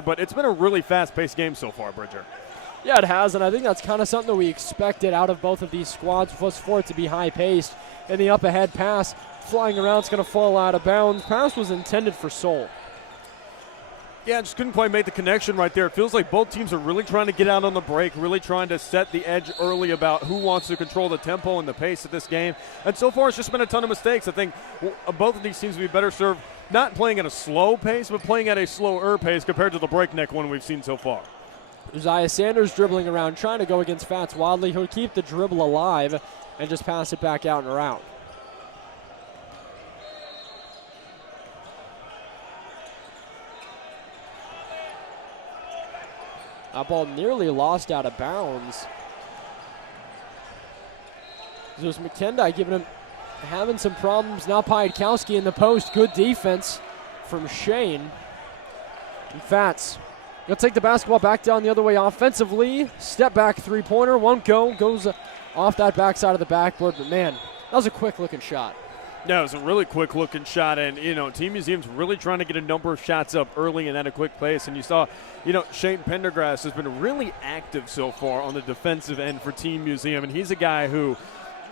But it's been a really fast-paced game so far, Bridger. Yeah, it has, and I think that's kind of something that we expected out of both of these squads, was for it to be high-paced. And the up-ahead pass flying around, it's going to fall out of bounds. Pass was intended for Soul. Yeah, just couldn't quite make the connection right there. It feels like both teams are really trying to get out on the break, really trying to set the edge early about who wants to control the tempo and the pace of this game. And so far, it's just been a ton of mistakes. I think both of these teams would be better served not playing at a slow pace, but playing at a slower pace compared to the breakneck one we've seen so far. Uzziah Sanders dribbling around, trying to go against Fats Wadley. He'll keep the dribble alive and just pass it back out and around. That ball nearly lost out of bounds. Zeus McKendai having some problems. Now Piatkowski in the post. Good defense from Shane. And Fats going to take the basketball back down the other way offensively. Step back three-pointer. Won't go. Goes off that backside of the backboard. But, man, that was a quick-looking shot. Yeah, it was a really quick-looking shot, and, Team Museum's really trying to get a number of shots up early and at a quick pace. And you saw, Shane Pendergrass has been really active so far on the defensive end for Team Museum, and he's a guy who,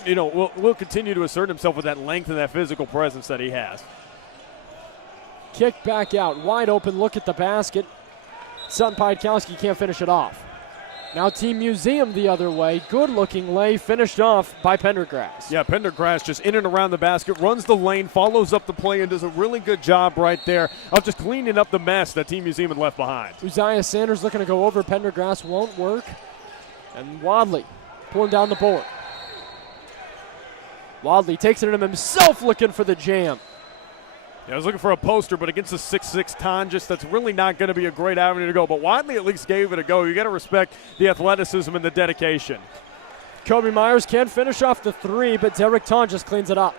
will continue to assert himself with that length and that physical presence that he has. Kick back out, wide open, look at the basket. Sutton Piatkowski can't finish it off. Now Team Museum the other way. Good-looking lay, finished off by Pendergrass. Yeah, Pendergrass just in and around the basket, runs the lane, follows up the play, and does a really good job right there of just cleaning up the mess that Team Museum had left behind. Uzziah Sanders looking to go over. Pendergrass won't work. And Wadley pulling down the board. Wadley takes it in himself, looking for the jam. Yeah, I was looking for a poster, but against the 6'6" Tonjes, that's really not going to be a great avenue to go. But Wadley at least gave it a go. You got to respect the athleticism and the dedication. Kobe Myers can finish off the three, but Derek Tonjes cleans it up.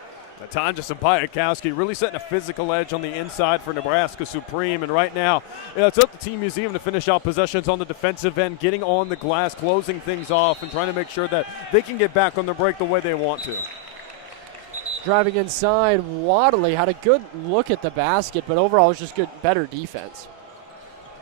Tonjes and Piatkowski really setting a physical edge on the inside for Nebraska Supreme. And right now, it's up to Team Museum to finish out possessions on the defensive end, getting on the glass, closing things off, and trying to make sure that they can get back on the break the way they want to. Driving inside, Wadley had a good look at the basket, but overall it was just better defense.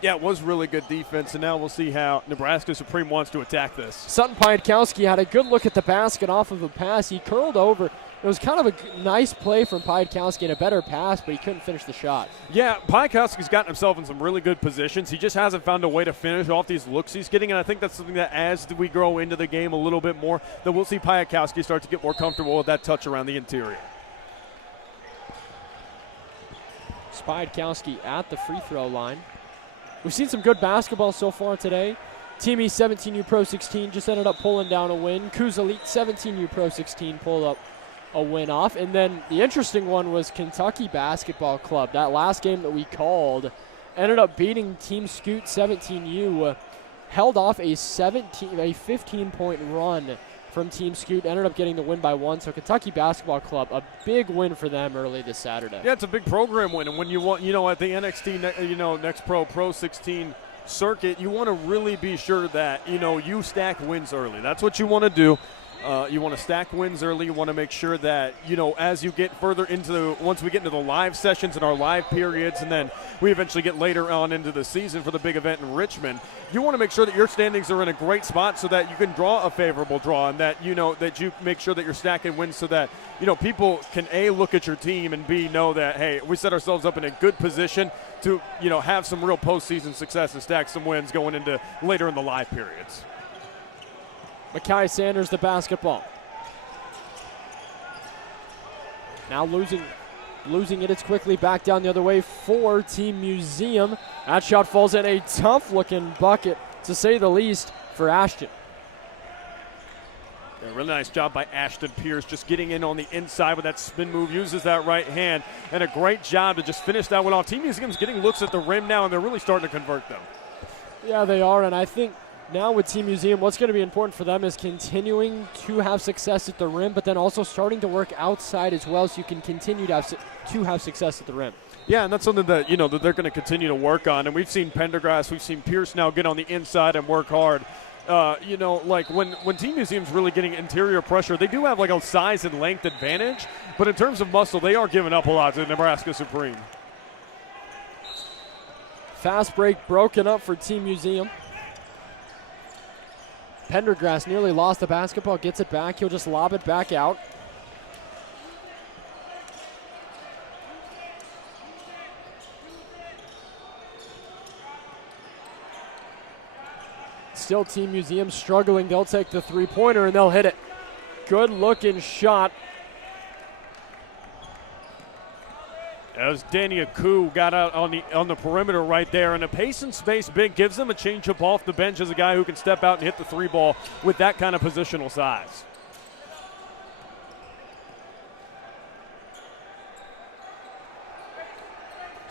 Yeah, it was really good defense, and now we'll see how Nebraska Supreme wants to attack this. Sutton Piatkowski had a good look at the basket off of a pass. He curled over. It was kind of a nice play from Piatkowski and a better pass, but he couldn't finish the shot. Yeah, Piatkowski's gotten himself in some really good positions. He just hasn't found a way to finish off these looks he's getting, and I think that's something that as we grow into the game a little bit more, that we'll see Piatkowski start to get more comfortable with that touch around the interior. Piatkowski at the free throw line. We've seen some good basketball so far today. Team East 17U Pro 16 just ended up pulling down a win. Coos Elite 17U Pro 16 pulled up a win off. And then the interesting one was Kentucky Basketball Club. That last game that we called ended up beating Team Scoot 17U. Held off a 15-point run from Team Scoot, ended up getting the win by 1. So Kentucky Basketball Club, a big win for them early this Saturday. Yeah, it's a big program win. And when you want, at the NXTPRO Pro 16 circuit, you want to really be sure that, you stack wins early. That's what you want to do. You want to stack wins early. You want to make sure that, as you get further once we get into the live sessions and our live periods, and then we eventually get later on into the season for the big event in Richmond, you want to make sure that your standings are in a great spot so that you can draw a favorable draw, and that, that you make sure that you're stacking wins so that, people can, A, look at your team, and B, know that, hey, we set ourselves up in a good position to, have some real postseason success and stack some wins going into later in the live periods. Mackay Sanders, the basketball. Now losing it. It's quickly back down the other way for Team Museum. That shot falls in. A tough-looking bucket, to say the least, for Ashton. Yeah, really nice job by Ashton Pierce, just getting in on the inside with that spin move, uses that right hand, and a great job to just finish that one off. Team Museum's getting looks at the rim now, and they're really starting to convert them. Yeah, they are, and I think now with Team Museum, what's going to be important for them is continuing to have success at the rim, but then also starting to work outside as well, so you can continue to have success at the rim. Yeah, and that's something that that they're going to continue to work on. And we've seen Pendergrass, we've seen Pierce now get on the inside and work hard. Like when Team Museum's really getting interior pressure, they do have like a size and length advantage, but in terms of muscle, they are giving up a lot to Nebraska Supreme. Fast break broken up for Team Museum. Pendergrass nearly lost the basketball, gets it back. He'll just lob it back out. Still Team Museum struggling. They'll take the three-pointer and they'll hit it. Good looking shot. As Danny Aku got out on the perimeter right there, and a pace and space big gives them a change-up off the bench as a guy who can step out and hit the three ball with that kind of positional size.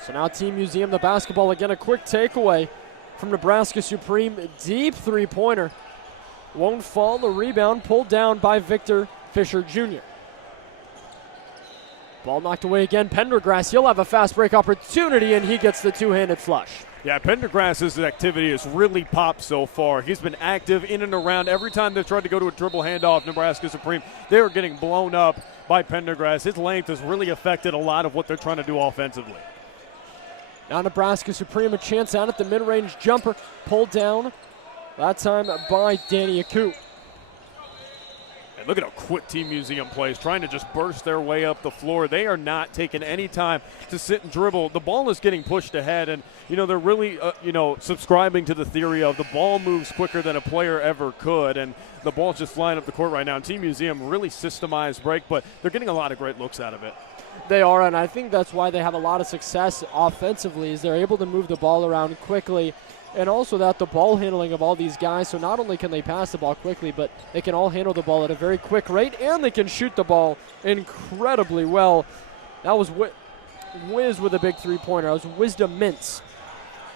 So now Team Museum the basketball again. A quick takeaway from Nebraska Supreme. Deep three-pointer. Won't fall. The rebound pulled down by Victor Fisher Jr. Ball knocked away again. Pendergrass, he'll have a fast break opportunity, and he gets the two-handed flush. Yeah, Pendergrass's activity has really popped so far. He's been active in and around. Every time they've tried to go to a dribble handoff, Nebraska Supreme, they were getting blown up by Pendergrass. His length has really affected a lot of what they're trying to do offensively. Now Nebraska Supreme a chance out at the mid-range jumper. Pulled down, that time by Danny Aku. And look at how quick Team Museum plays, trying to just burst their way up the floor. They are not taking any time to sit and dribble. The ball is getting pushed ahead, and, they're really, subscribing to the theory of the ball moves quicker than a player ever could, and the ball's just flying up the court right now. And Team Museum really systemized break, but they're getting a lot of great looks out of it. They are, and I think that's why they have a lot of success offensively, is they're able to move the ball around quickly. And also that the ball handling of all these guys, so not only can they pass the ball quickly, but they can all handle the ball at a very quick rate, and they can shoot the ball incredibly well. That was Wiz with a big three-pointer. That was Wisdom Mintz.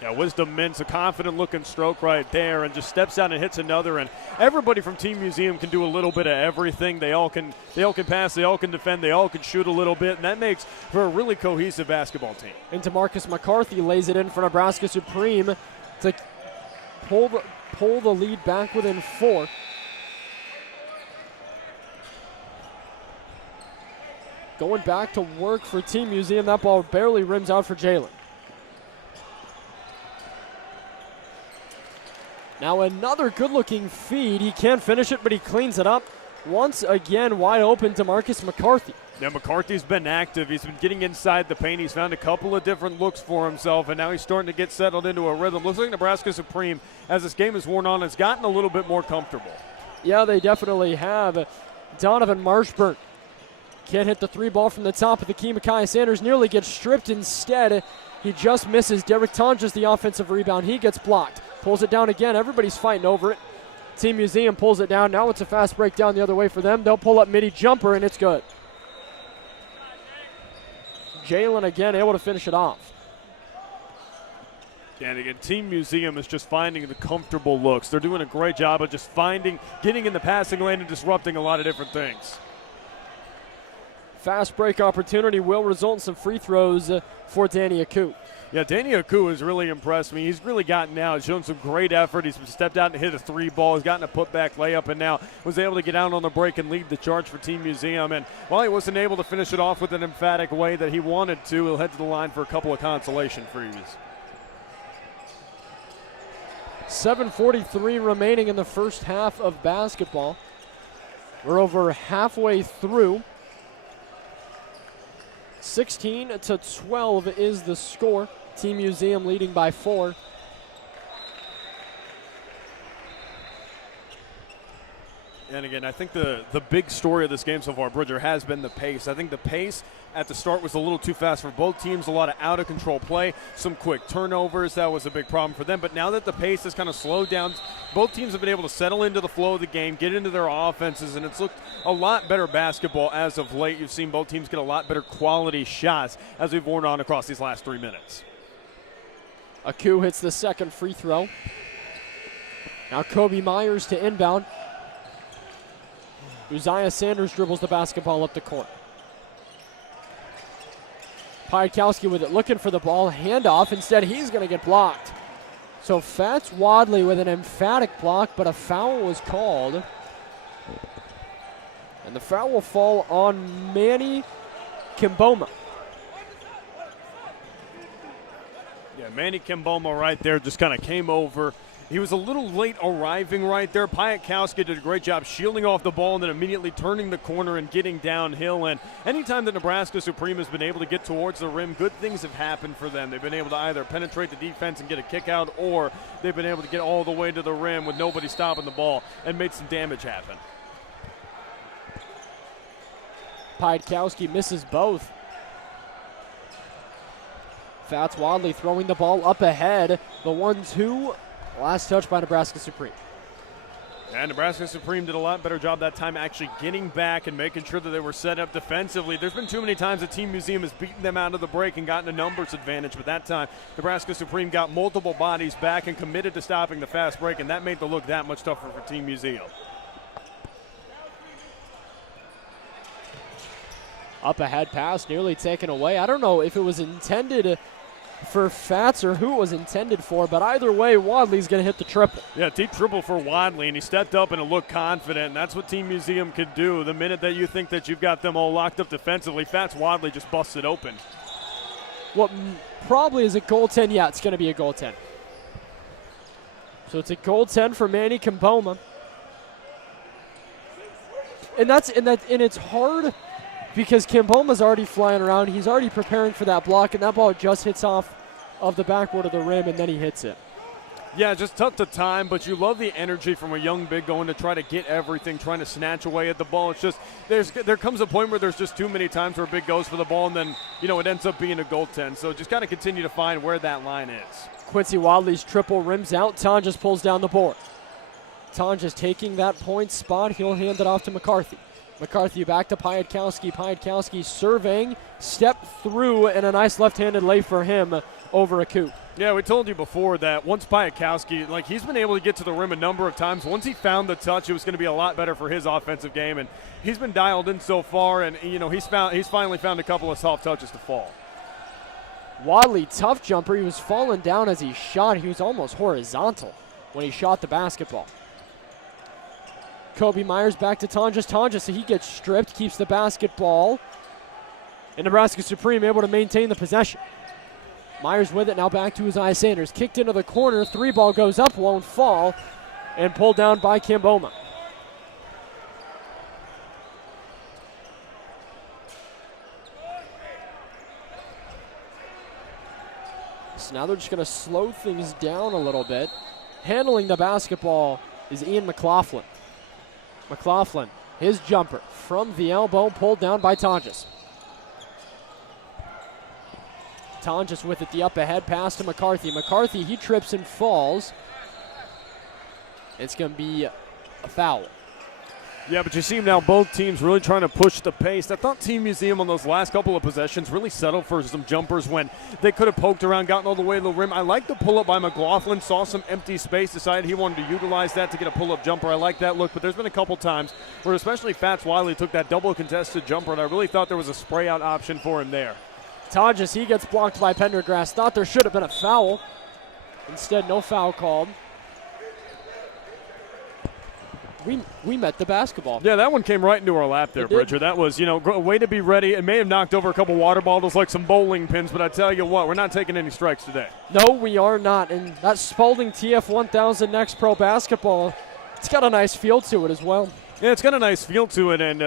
Yeah, Wisdom Mintz, a confident-looking stroke right there, and just steps out and hits another. And everybody from Team Museum can do a little bit of everything. They all can pass, they all can defend, they all can shoot a little bit, and that makes for a really cohesive basketball team. Into Marcus McCarthy lays it in for Nebraska Supreme to pull the lead back within 4. Going back to work for Team Museum. That ball barely rims out for Jalen. Now another good-looking feed. He can't finish it, but he cleans it up. Once again, wide open to Marcus McCarthy. Now, McCarthy's been active. He's been getting inside the paint. He's found a couple of different looks for himself, and now he's starting to get settled into a rhythm. Looks like Nebraska Supreme, as this game has worn on, has gotten a little bit more comfortable. Yeah, they definitely have. Donovan Marshburn can't hit the three ball from the top of the key. Micaiah Sanders nearly gets stripped instead. He just misses. Derek Tonja's the offensive rebound. He gets blocked. Pulls it down again. Everybody's fighting over it. Team Museum pulls it down. Now it's a fast break down the other way for them. They'll pull up midi jumper, and it's good. Jalen again able to finish it off. And again, Team Museum is just finding the comfortable looks. They're doing a great job of just getting in the passing lane and disrupting a lot of different things. Fast break opportunity will result in some free throws for Danny Aku. Yeah, Danny Aku has really impressed me. He's really gotten out. He's shown some great effort. He's stepped out and hit a three ball. He's gotten a putback layup, and now was able to get out on the break and lead the charge for Team Museum. And while he wasn't able to finish it off with an emphatic way that he wanted to, he'll head to the line for a couple of consolation frees. 7:43 remaining in the first half of basketball. We're over halfway through. 16-12 is the score. Team Museum leading by 4. And again, I think the big story of this game so far, Bridger, has been the pace. I think the pace at the start was a little too fast for both teams, a lot of out-of-control play, some quick turnovers. That was a big problem for them. But now that the pace has kind of slowed down, both teams have been able to settle into the flow of the game, get into their offenses, and it's looked a lot better basketball as of late. You've seen both teams get a lot better quality shots as we've worn on across these last 3 minutes. Aku hits the second free throw. Now Kobe Myers to inbound. Uzziah Sanders dribbles the basketball up the court. Piatkowski with it, looking for the ball, handoff. Instead, he's going to get blocked. So Fats Wadley with an emphatic block, but a foul was called. And the foul will fall on Manny Kimboma. Yeah, Manny Kimboma right there just kind of came over. He was a little late arriving right there. Piatkowski did a great job shielding off the ball and then immediately turning the corner and getting downhill. And anytime that Nebraska Supreme has been able to get towards the rim, good things have happened for them. They've been able to either penetrate the defense and get a kick out, or they've been able to get all the way to the rim with nobody stopping the ball and made some damage happen. Piatkowski misses both. Fats Wadley throwing the ball up ahead. The 1-2. Last touch by Nebraska Supreme. And Nebraska Supreme did a lot better job that time actually getting back and making sure that they were set up defensively. There's been too many times the Team Museum has beaten them out of the break and gotten a numbers advantage, but that time Nebraska Supreme got multiple bodies back and committed to stopping the fast break, and that made the look that much tougher for Team Museum. Up ahead pass nearly taken away. I don't know if it was intended for Fats or who it was intended for, but either way, Wadley's going to hit the triple. Yeah, deep triple for Wadley, and he stepped up and looked confident, and that's what Team Museum could do. The minute that you think that you've got them all locked up defensively, Fats Wadley just busted open. What probably is a goaltend, yeah, it's going to be a goaltend. So it's a goaltend for Manny Kimboma. And it's hard because Kimboma's already flying around. He's already preparing for that block, and that ball just hits off of the backboard of the rim, and then he hits it. Yeah, just tough to time, but you love the energy from a young big going to try to get everything, trying to snatch away at the ball. It's just there comes a point where there's just too many times where big goes for the ball, and then, it ends up being a goaltend. So just got to continue to find where that line is. Quincy Wadley's triple rims out. Tonjes pulls down the board. Tonjes taking that point spot. He'll hand it off to McCarthy. McCarthy back to Piatkowski. Piatkowski surveying, step through, and a nice left-handed lay for him over a coup. Yeah, we told you before that once Piatkowski, he's been able to get to the rim a number of times. Once he found the touch, it was going to be a lot better for his offensive game, and he's been dialed in so far, and he's finally found a couple of soft touches to fall. Wadley, tough jumper. He was falling down as he shot. He was almost horizontal when he shot the basketball. Kobe Myers back to Tonjes. Tonjes, so he gets stripped, keeps the basketball. And Nebraska Supreme able to maintain the possession. Myers with it, now back to Uzziah Sanders. Kicked into the corner, 3-ball goes up, won't fall, and pulled down by Kimboma. So now they're just going to slow things down a little bit. Handling the basketball is Ian McLaughlin. McLaughlin, his jumper from the elbow, pulled down by Tonjes. Tonjes with it, the up ahead pass to McCarthy. McCarthy, he trips and falls. It's going to be a foul. Yeah, but you see now both teams really trying to push the pace. I thought Team Museum on those last couple of possessions really settled for some jumpers when they could have poked around, gotten all the way to the rim. I like the pull-up by McLaughlin, saw some empty space, decided he wanted to utilize that to get a pull-up jumper. I like that look, but there's been a couple times where especially Fats Wiley took that double contested jumper, and I really thought there was a spray-out option for him there. Tonjes, he gets blocked by Pendergrass. Thought there should have been a foul. Instead, no foul called. We met the basketball. Yeah, that one came right into our lap there, Bridger. That was, a way to be ready. It may have knocked over a couple water bottles like some bowling pins, but I tell you what, we're not taking any strikes today. No, we are not. And that Spalding TF1000 NXTPRO basketball, it's got a nice feel to it as well. Yeah, it's got a nice feel to it, and,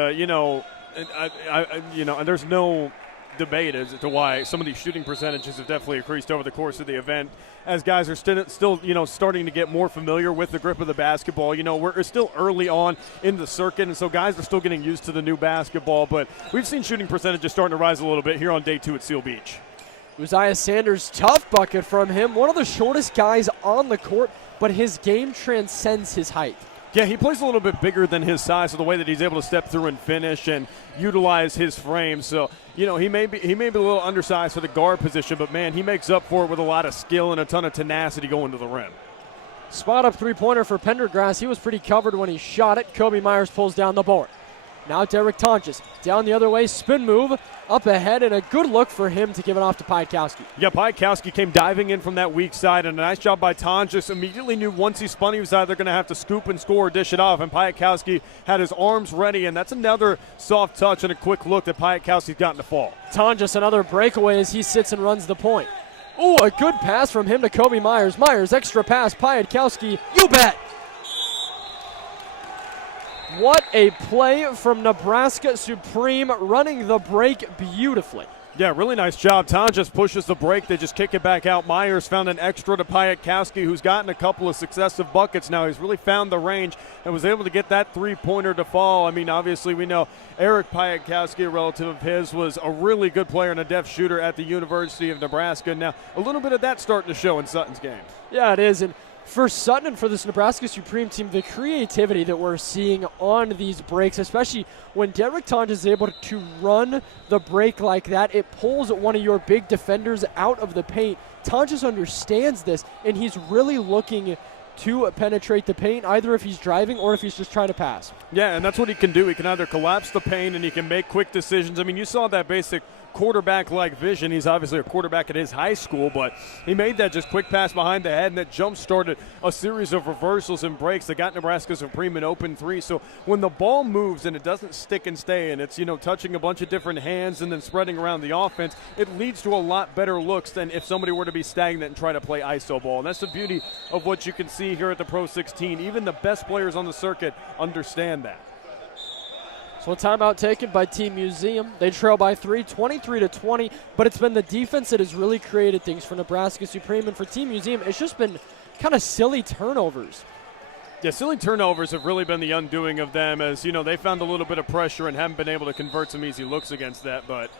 there's no debate as to why some of these shooting percentages have definitely increased over the course of the event as guys are still starting to get more familiar with the grip of the basketball. We're still early on in the circuit, and so guys are still getting used to the new basketball, but we've seen shooting percentages starting to rise a little bit here on day 2 at Seal Beach. Uzziah Sanders, tough bucket from him. One of the shortest guys on the court, but his game transcends his height. Yeah, he plays a little bit bigger than his size, so the way that he's able to step through and finish and utilize his frame. So, he may be a little undersized for the guard position, but, man, he makes up for it with a lot of skill and a ton of tenacity going to the rim. Spot up three-pointer for Pendergrass. He was pretty covered when he shot it. Kobe Myers pulls down the board. Now Derek Tonjes down the other way, spin move, up ahead, and a good look for him to give it off to Piatkowski. Yeah, Piatkowski came diving in from that weak side, and a nice job by Tonjes. Immediately knew once he spun, he was either going to have to scoop and score or dish it off, and Piatkowski had his arms ready, and that's another soft touch and a quick look that Piatkowski's gotten to fall. Tonjes, another breakaway as he sits and runs the point. Oh, a good pass from him to Kobe Myers. Myers, extra pass, Piatkowski. You bet. What a play from Nebraska Supreme, running the break beautifully. Yeah, really nice job. Tom just pushes the break. They just kick it back out. Myers found an extra to Piatkowski, who's gotten a couple of successive buckets now. He's really found the range and was able to get that three-pointer to fall. I mean, obviously we know Eric Piatkowski, a relative of his, was a really good player and a depth shooter at the University of Nebraska. Now, a little bit of that starting to show in Sutton's game. Yeah, it is. And for Sutton and for this Nebraska Supreme team, the creativity that we're seeing on these breaks, especially when Derek Tonj is able to run the break like that, it pulls one of your big defenders out of the paint. Tonj just understands this, and he's really looking to penetrate the paint, either if he's driving or if he's just trying to pass. Yeah, and that's what he can do. He can either collapse the paint and he can make quick decisions. I mean, you saw that basic quarterback-like vision. He's obviously a quarterback at his high school, but he made that just quick pass behind the head, and that jump-started a series of reversals and breaks that got Nebraska Supreme an open three. So when the ball moves and it doesn't stick and stay, and it's, touching a bunch of different hands and then spreading around the offense, it leads to a lot better looks than if somebody were to be stagnant and try to play iso ball. And that's the beauty of what you can see here at the Pro 16. Even the best players on the circuit understand that. So a timeout taken by Team Museum. They trail by 3, 23-20, but it's been the defense that has really created things for Nebraska Supreme. And for Team Museum, it's just been kind of silly turnovers. Yeah, silly turnovers have really been the undoing of them, as, they found a little bit of pressure and haven't been able to convert some easy looks against that. But,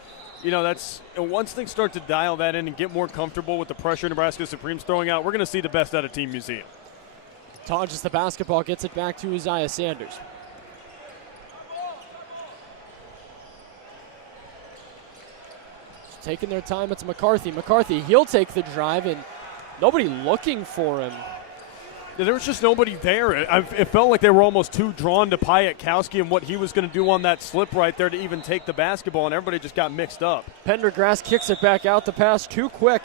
that's once things start to dial that in and get more comfortable with the pressure Nebraska Supreme's throwing out, we're going to see the best out of Team Museum. Tonjes the basketball, gets it back to Uzziah Sanders. Taking their time, it's McCarthy. McCarthy, he'll take the drive, and nobody looking for him. Yeah, there was just nobody there. It felt like they were almost too drawn to Piatkowski and what he was going to do on that slip right there to even take the basketball, and everybody just got mixed up. Pendergrass kicks it back out. The pass too quick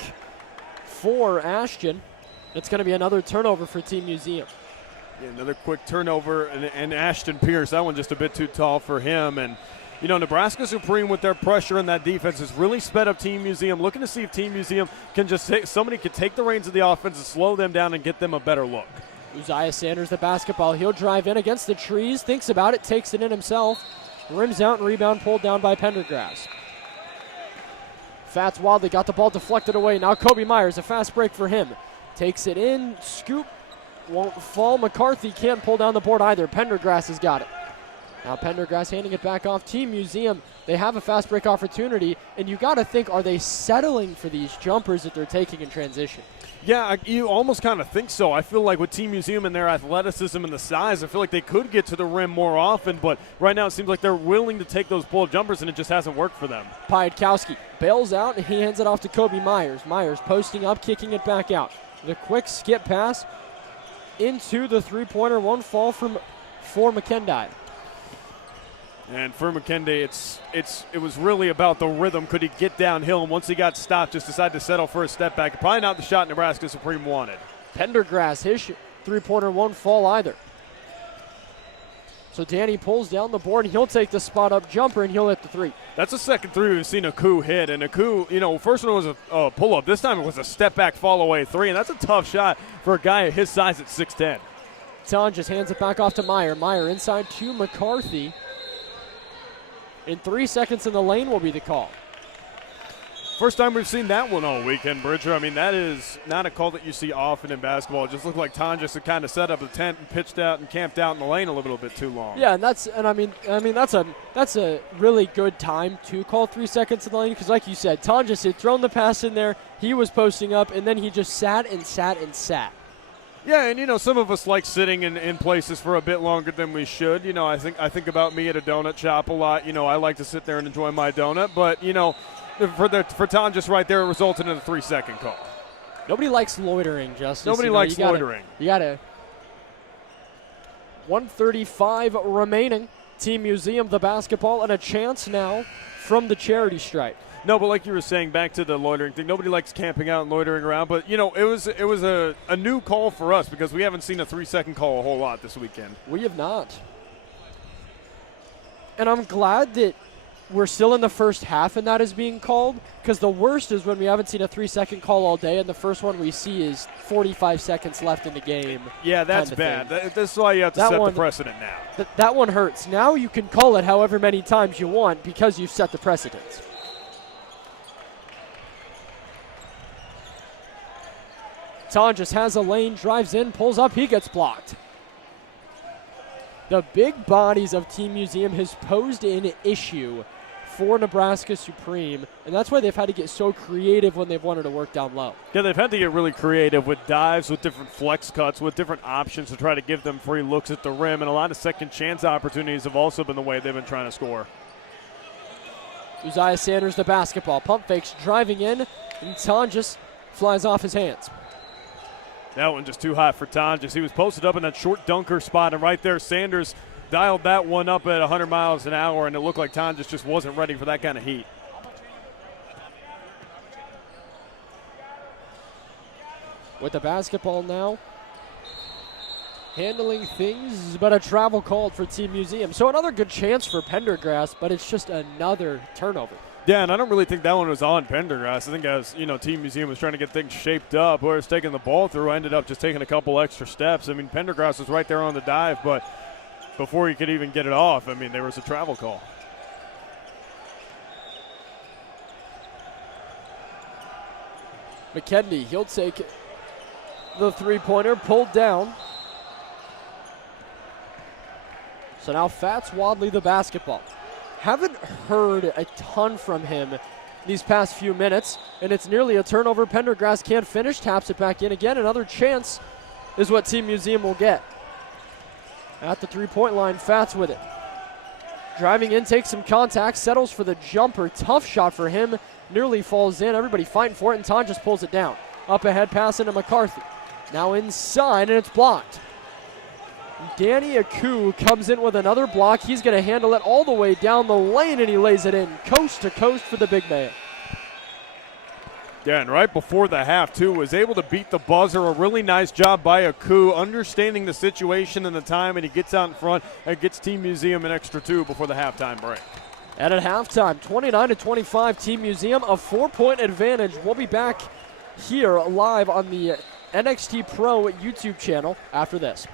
for Ashton. It's going to be another turnover for Team Museum. Yeah, another quick turnover, and Ashton Pierce, that one just a bit too tall for him. And Nebraska Supreme with their pressure and that defense has really sped up Team Museum. Looking to see if Team Museum can somebody can take the reins of the offense and slow them down and get them a better look. Uzziah Sanders the basketball. He'll drive in against the trees, thinks about it, takes it in himself. Rims out and rebound pulled down by Pendergrass. Fats Wadley got the ball deflected away. Now Kobe Myers, a fast break for him. Takes it in, scoop, won't fall. McCarthy can't pull down the board either. Pendergrass has got it. Now Pendergrass handing it back off. Team Museum, they have a fast break opportunity, and you got to think, are they settling for these jumpers that they're taking in transition? Yeah, you almost kind of think so. I feel like with Team Museum and their athleticism and the size, I feel like they could get to the rim more often, but right now it seems like they're willing to take those pull jumpers, and it just hasn't worked for them. Piatkowski bails out, and he hands it off to Kobe Myers. Myers posting up, kicking it back out. The quick skip pass into the three-pointer. One fall for McKendai. And for McKenday, it was really about the rhythm. Could he get downhill? And once he got stopped, just decided to settle for a step back. Probably not the shot Nebraska Supreme wanted. Pendergrass, his three-pointer won't fall either. So Danny pulls down the board, and he'll take the spot-up jumper, and he'll hit the three. That's the second three we've seen Aku hit. And Aku, first one was a pull-up. This time it was a step-back fall-away three, and that's a tough shot for a guy his size at 6'10". Tonj just hands it back off to Meyer. Meyer inside to McCarthy. And 3 seconds in the lane will be the call. First time we've seen that one all weekend, Bridger. I mean, that is not a call that you see often in basketball. It just looked like Tonj just kind of set up a tent and pitched out and camped out in the lane a little bit too long. Yeah, and that's a really good time to call 3 seconds in the lane, because like you said, Tonj just had thrown the pass in there, he was posting up, and then he just sat and sat and sat. Yeah, and some of us like sitting in places for a bit longer than we should. I think about me at a donut shop a lot. I like to sit there and enjoy my donut, but for Tom just right there, it resulted in a 3-second call. Nobody likes loitering, Justice. Nobody likes loitering. You gotta 1:35 remaining. Team Museum the basketball, and a chance now from the charity stripe. No, but like you were saying, back to the loitering thing, nobody likes camping out and loitering around. But, it was a new call for us because we haven't seen a 3-second call a whole lot this weekend. We have not. And I'm glad that we're still in the first half and that is being called, because the worst is when we haven't seen a 3-second call all day and the first one we see is 45 seconds left in the game. Yeah, that's bad. This is why you have to set the precedent now. That one hurts. Now you can call it however many times you want because you've set the precedent. Ton just has a lane, drives in, pulls up, he gets blocked. The big bodies of Team Museum has posed an issue for Nebraska Supreme, and that's why they've had to get so creative when they've wanted to work down low. Yeah, they've had to get really creative with dives, with different flex cuts, with different options to try to give them free looks at the rim, and a lot of second chance opportunities have also been the way they've been trying to score. Uzziah Sanders, the basketball, pump fakes, driving in, and Ton just flies off his hands. That one just too hot for Tonjes. He was posted up in that short dunker spot, and right there Sanders dialed that one up at 100 miles an hour, and it looked like Tonjes just wasn't ready for that kind of heat. With the basketball now, handling things, but a travel called for Team Museum. So another good chance for Pendergrass, but it's just another turnover. Yeah, and I don't really think that one was on Pendergrass. I think as Team Museum was trying to get things shaped up, whereas taking the ball through, ended up just taking a couple extra steps. I mean, Pendergrass was right there on the dive, but before he could even get it off, I mean, there was a travel call. McKendy, he'll take the three-pointer, pulled down. So now Fats Wadley the basketball. Haven't heard a ton from him these past few minutes, and it's nearly a turnover. Pendergrass can't finish, taps it back in again. Another chance is what Team Museum will get. At the three-point line, Fats with it. Driving in, takes some contact, settles for the jumper. Tough shot for him, nearly falls in. Everybody fighting for it, and Ton just pulls it down. Up ahead, pass into McCarthy. Now inside, and it's blocked. Danny Aku comes in with another block. He's going to handle it all the way down the lane, and he lays it in coast to coast for the big man. Yeah, and right before the half, too, was able to beat the buzzer. A really nice job by Aku, understanding the situation and the time, and he gets out in front and gets Team Museum an extra 2 before the halftime break. And at halftime, 29-25, Team Museum, a 4-point advantage. We'll be back here live on the NXTPRO YouTube channel after this.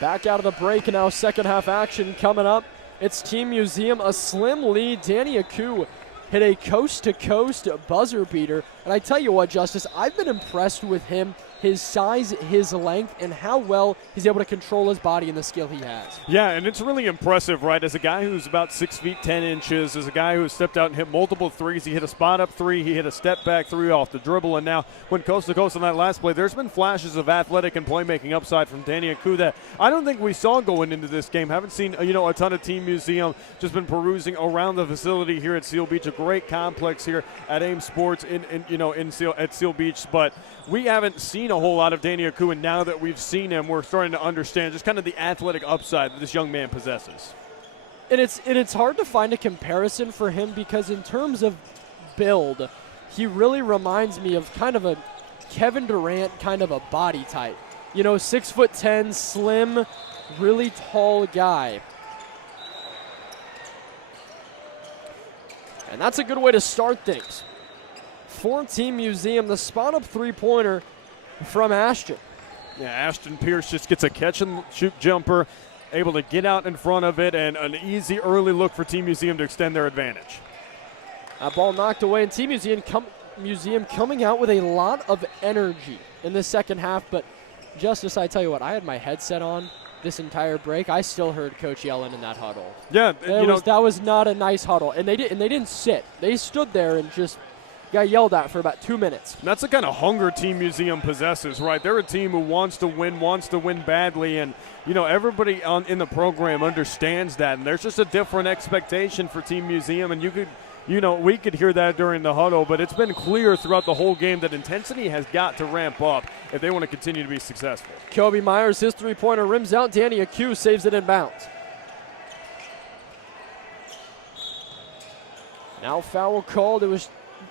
Back out of the break now, second half action coming up. It's Team Museum, a slim lead. Danny Aku hit a coast-to-coast buzzer beater. And I tell you what, Justice, I've been impressed with him, his size, his length, and how well he's able to control his body and the skill he has. Yeah, and it's really impressive, right? As a guy who's about 6 feet 10 inches, as a guy who stepped out and hit multiple threes, he hit a spot-up three, he hit a step-back three off the dribble, and now went coast-to-coast on that last play. There's been flashes of athletic and playmaking upside from Danny Aku that I don't think we saw going into this game. Haven't seen, a ton of Team Museum, just been perusing around the facility here at Seal Beach, a great complex here at Ames Sports at Seal Beach, but we haven't seen seen a whole lot of Danny Aku, and now that we've seen him, we're starting to understand just kind of the athletic upside that this young man possesses. And it's hard to find a comparison for him because in terms of build, he really reminds me of kind of a Kevin Durant kind of a body type. 6'10", slim, really tall guy. And that's a good way to start things. For Team Museum, the spot-up three-pointer from Ashton. Yeah, Ashton Pierce just gets a catch-and-shoot jumper, able to get out in front of it, and an easy early look for Team Museum to extend their advantage. That ball knocked away, and Team Museum coming out with a lot of energy in the second half. But, Justice, I tell you what, I had my headset on this entire break. I still heard Coach yelling in that huddle. Yeah, that was not a nice huddle, and they didn't sit. They stood there and just got yelled at for about 2 minutes. And that's the kind of hunger Team Museum possesses, right? They're a team who wants to win badly, and everybody in the program understands that. And there's just a different expectation for Team Museum, and we could hear that during the huddle, but it's been clear throughout the whole game that intensity has got to ramp up if they want to continue to be successful. Kobe Myers, his three-pointer rims out. Danny Aku saves it in bounds. Now foul called. It was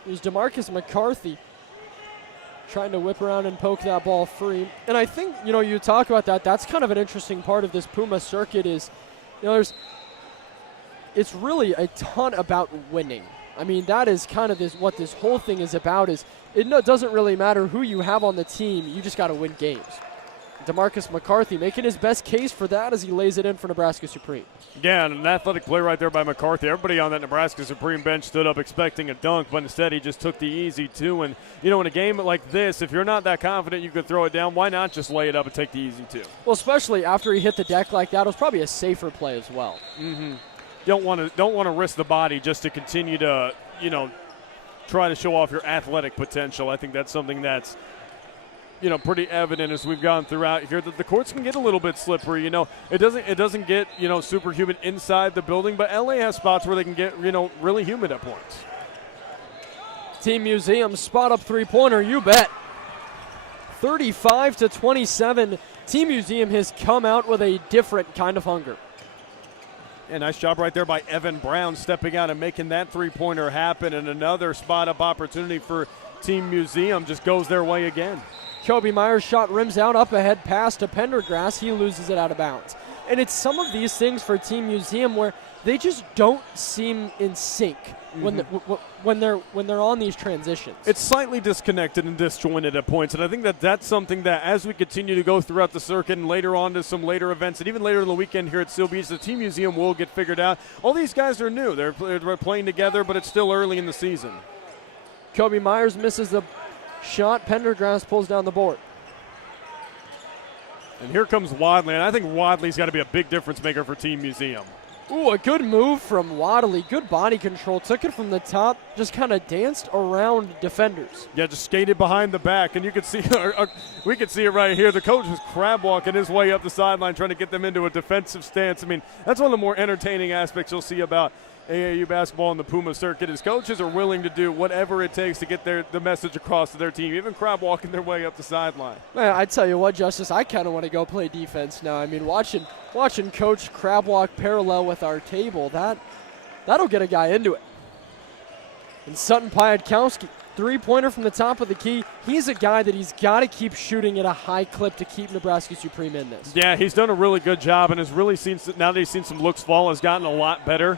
DeMarcus McCarthy trying to whip around and poke that ball free. And I think, you talk about that. That's kind of an interesting part of this Puma circuit is, it's really a ton about winning. I mean, that is kind of what this whole thing is about. Is it doesn't really matter who you have on the team. You just got to win games. DeMarcus McCarthy making his best case for that as he lays it in for Nebraska Supreme. Yeah, and an athletic play right there by McCarthy. Everybody on that Nebraska Supreme bench stood up expecting a dunk, but instead he just took the easy two. And, in a game like this, if you're not that confident you could throw it down, why not just lay it up and take the easy two? Well, especially after he hit the deck like that, it was probably a safer play as well. Mm-hmm. Don't want to risk the body just to continue to, try to show off your athletic potential. I think that's something that's pretty evident as we've gone throughout here, that the courts can get a little bit slippery. It doesn't get, super humid inside the building, but LA has spots where they can get, really humid at points. Team Museum spot up three-pointer, you bet. 35-27. Team Museum has come out with a different kind of hunger. Yeah, nice job right there by Evan Brown stepping out and making that three-pointer happen, and another spot-up opportunity for Team Museum just goes their way again. Kobe Myers shot rims out, up ahead pass to Pendergrass. He loses it out of bounds. And it's some of these things for Team Museum where they just don't seem in sync when they're on these transitions. It's slightly disconnected and disjointed at points, and I think that's something that as we continue to go throughout the circuit and later on to some later events and even later in the weekend here at Seal Beach, the Team Museum will get figured out. All these guys are new. They're playing together, but it's still early in the season. Kobe Myers misses the shot. Pendergrass pulls down the board. And here comes Wadley, and I think Wadley's got to be a big difference maker for Team Museum. Ooh, a good move from Wadley. Good body control. Took it from the top, just kind of danced around defenders. Yeah, just skated behind the back, and you could see, we could see it right here. The coach was crab walking his way up the sideline trying to get them into a defensive stance. I mean, that's one of the more entertaining aspects you'll see about AAU basketball in the Puma circuit is coaches are willing to do whatever it takes to get the message across to their team, even crab walking their way up the sideline. Man, I tell you what, Justice, I kind of want to go play defense now. I mean, watching Coach crab walk parallel with our table, that'll get a guy into it. And Sutton Piatkowski, three-pointer from the top of the key. He's a guy that he's got to keep shooting at a high clip to keep Nebraska Supreme in this. Yeah, he's done a really good job and has really seen, now that he's seen some looks fall, has gotten a lot better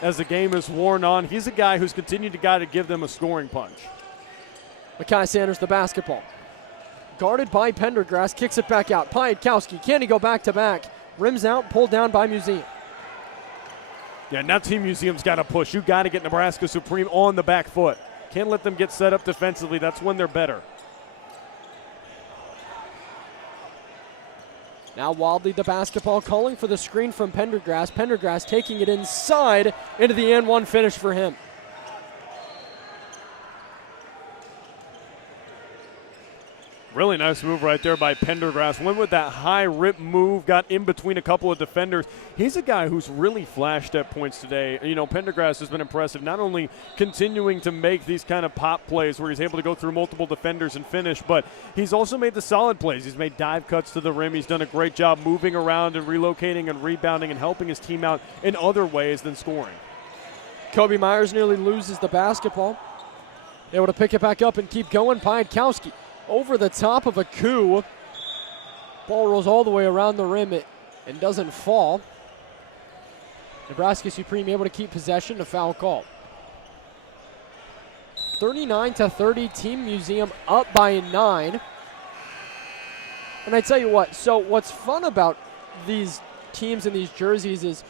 as the game has worn on. He's a guy who's continued to give them a scoring punch. Makai Sanders the basketball. Guarded by Pendergrass, kicks it back out. Piatkowski, can he go back-to-back? Rims out, pulled down by Museum. Yeah, now Team Museum's got to push. You got to get Nebraska Supreme on the back foot. Can't let them get set up defensively. That's when they're better. Now Wadley the basketball, calling for the screen from Pendergrass. Pendergrass taking it inside into the and one finish for him. Really nice move right there by Pendergrass. Went with that high rip move, got in between a couple of defenders. He's a guy who's really flashed at points today. You know, Pendergrass has been impressive, not only continuing to make these kind of pop plays where he's able to go through multiple defenders and finish, but he's also made the solid plays. He's made dive cuts to the rim. He's done a great job moving around and relocating and rebounding and helping his team out in other ways than scoring. Kobe Myers nearly loses the basketball. Able to pick it back up and keep going. Piatkowski over the top of a coup. Ball rolls all the way around the rim and doesn't fall. Nebraska Supreme able to keep possession. A foul call. 39-30, Team Museum up by 9. And I tell you what, so what's fun about these teams and these jerseys is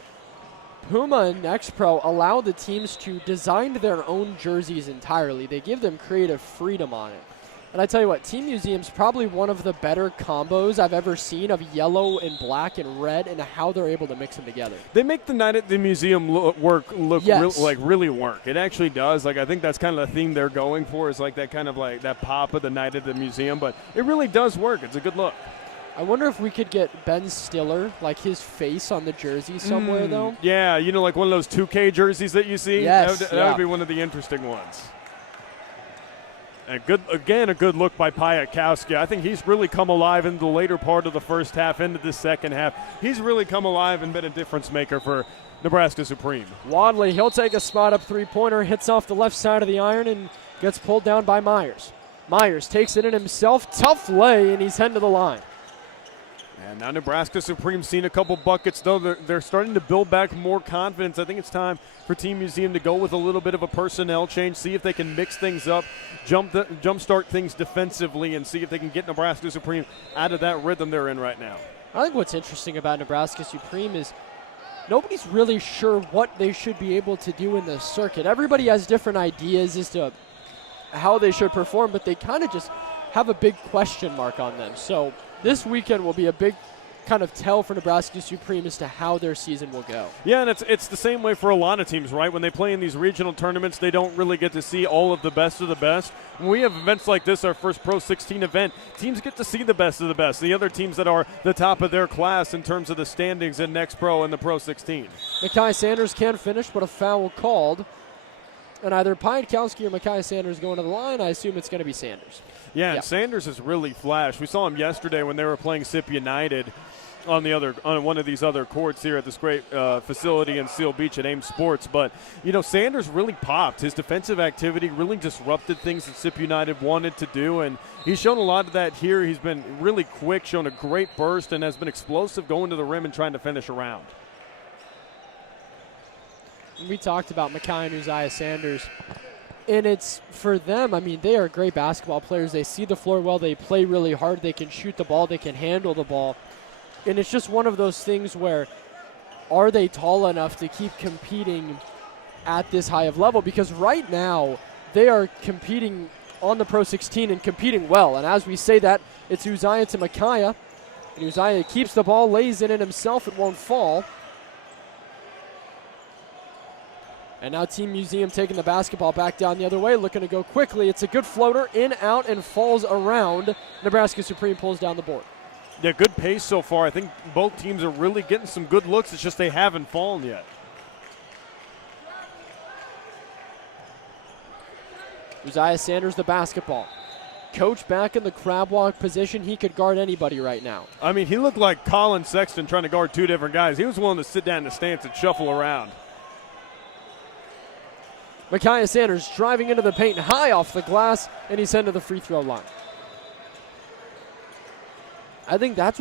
Puma and NXTPRO allow the teams to design their own jerseys entirely. They give them creative freedom on it. And I tell you what, Team Museum's probably one of the better combos I've ever seen of yellow and black and red and how they're able to mix them together. They make the night at the museum look yes. really work. It actually does. Like, I think that's kind of the theme they're going for, is like that kind of like that pop of the night at the museum. But it really does work. It's a good look. I wonder if we could get Ben Stiller, like his face on the jersey somewhere, though. Yeah, you know, like one of those 2K jerseys that you see? Yes. That would be one of the interesting ones. And a good look by Piatkowski. I think he's really come alive in the later part of the first half, into the second half. He's really come alive and been a difference maker for Nebraska Supreme. Wadley, he'll take a spot up three-pointer, hits off the left side of the iron and gets pulled down by Myers. Myers takes it in himself, tough lay, and he's heading to the line. And now Nebraska Supreme seen a couple buckets, though. They're starting to build back more confidence. I think it's time for Team Museum to go with a little bit of a personnel change, see if they can mix things up, jumpstart things defensively, and see if they can get Nebraska Supreme out of that rhythm they're in right now. I think what's interesting about Nebraska Supreme is nobody's really sure what they should be able to do in the circuit. Everybody has different ideas as to how they should perform, but they kind of just have a big question mark on them. So this weekend will be a big kind of tell for Nebraska Supreme as to how their season will go. Yeah, and it's the same way for a lot of teams, right? When they play in these regional tournaments, they don't really get to see all of the best of the best. When we have events like this, our first Pro 16 event, teams get to see the best of the best, the other teams that are the top of their class in terms of the standings in NXTPRO and the Pro 16. Makai Sanders can finish, but a foul called. And either Piatkowski or Makai Sanders going to the line. I assume it's going to be Sanders. Yeah, and Sanders has really flashed. We saw him yesterday when they were playing SIP United on one of these other courts here at this great facility in Seal Beach at Ames Sports. But, you know, Sanders really popped. His defensive activity really disrupted things that SIP United wanted to do, and he's shown a lot of that here. He's been really quick, shown a great burst, and has been explosive going to the rim and trying to finish around. We talked about Makai and Uzziah Sanders. And it's for them, I mean, they are great basketball players. They see the floor well. They play really hard. They can shoot the ball. They can handle the ball. And it's just one of those things where, are they tall enough to keep competing at this high of level? Because right now, they are competing on the Pro 16 and competing well. And as we say that, it's Uzziah to Makai. And Uzziah keeps the ball, lays it in himself. It won't fall. And now Team Museum taking the basketball back down the other way, looking to go quickly. It's a good floater, in, out, and falls around. Nebraska Supreme pulls down the board. Yeah, good pace so far. I think both teams are really getting some good looks. It's just they haven't fallen yet. Uzziah Sanders, the basketball. Coach back in the crab walk position. He could guard anybody right now. I mean, he looked like Colin Sexton trying to guard two different guys. He was willing to sit down in the stance and shuffle around. Makai Sanders driving into the paint high off the glass, and he's heading to the free throw line. I think that's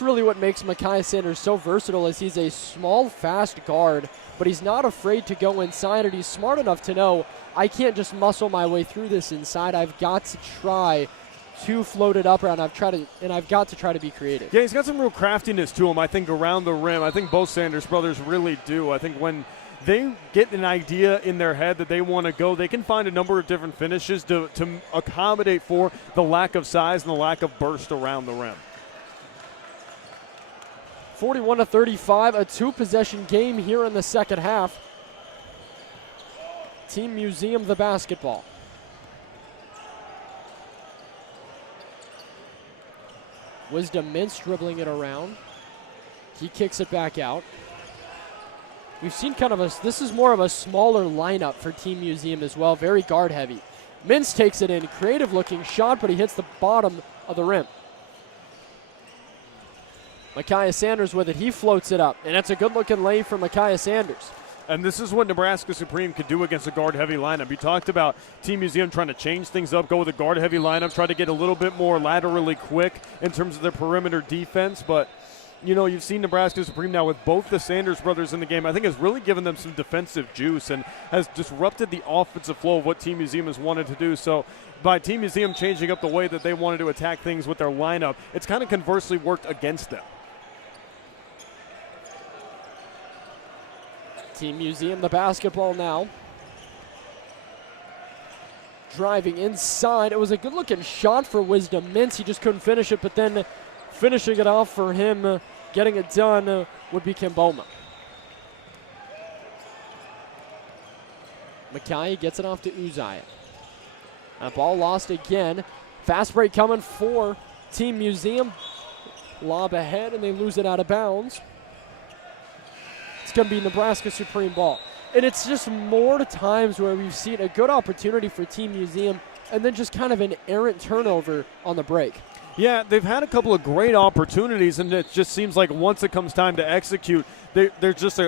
really what makes Makai Sanders so versatile, is he's a small, fast guard, but he's not afraid to go inside, and he's smart enough to know, I can't just muscle my way through this inside. I've got to try to float it up around. I've got to try to be creative. Yeah, he's got some real craftiness to him, I think, around the rim. I think both Sanders brothers really do. I think when they get an idea in their head that they want to go, they can find a number of different finishes to accommodate for the lack of size and the lack of burst around the rim. 41-35, a two-possession game here in the second half. Team Museum the basketball. Wisdom Mintz dribbling it around. He kicks it back out. We've seen kind of this is more of a smaller lineup for Team Museum as well, very guard heavy. Mintz takes it in, creative looking shot, but he hits the bottom of the rim. Micaiah Sanders with it, he floats it up, and that's a good looking lay for Micaiah Sanders. And this is what Nebraska Supreme could do against a guard-heavy lineup. You talked about Team Museum trying to change things up, go with a guard-heavy lineup, try to get a little bit more laterally quick in terms of their perimeter defense. But, you know, you've seen Nebraska Supreme now with both the Sanders brothers in the game. I think has really given them some defensive juice and has disrupted the offensive flow of what Team Museum has wanted to do. So by Team Museum changing up the way that they wanted to attack things with their lineup, it's kind of conversely worked against them. Team Museum, the basketball now. Driving inside. It was a good-looking shot for Wisdom Mintz. He just couldn't finish it, but then finishing it off for him, getting it done, would be Kimboma. Micaiah gets it off to Uzziah. That ball lost again. Fast break coming for Team Museum. Lob ahead, and they lose it out of bounds. It's going to be Nebraska Supreme ball. And it's just more times where we've seen a good opportunity for Team Museum and then just kind of an errant turnover on the break. Yeah, they've had a couple of great opportunities, and it just seems like once it comes time to execute, there's just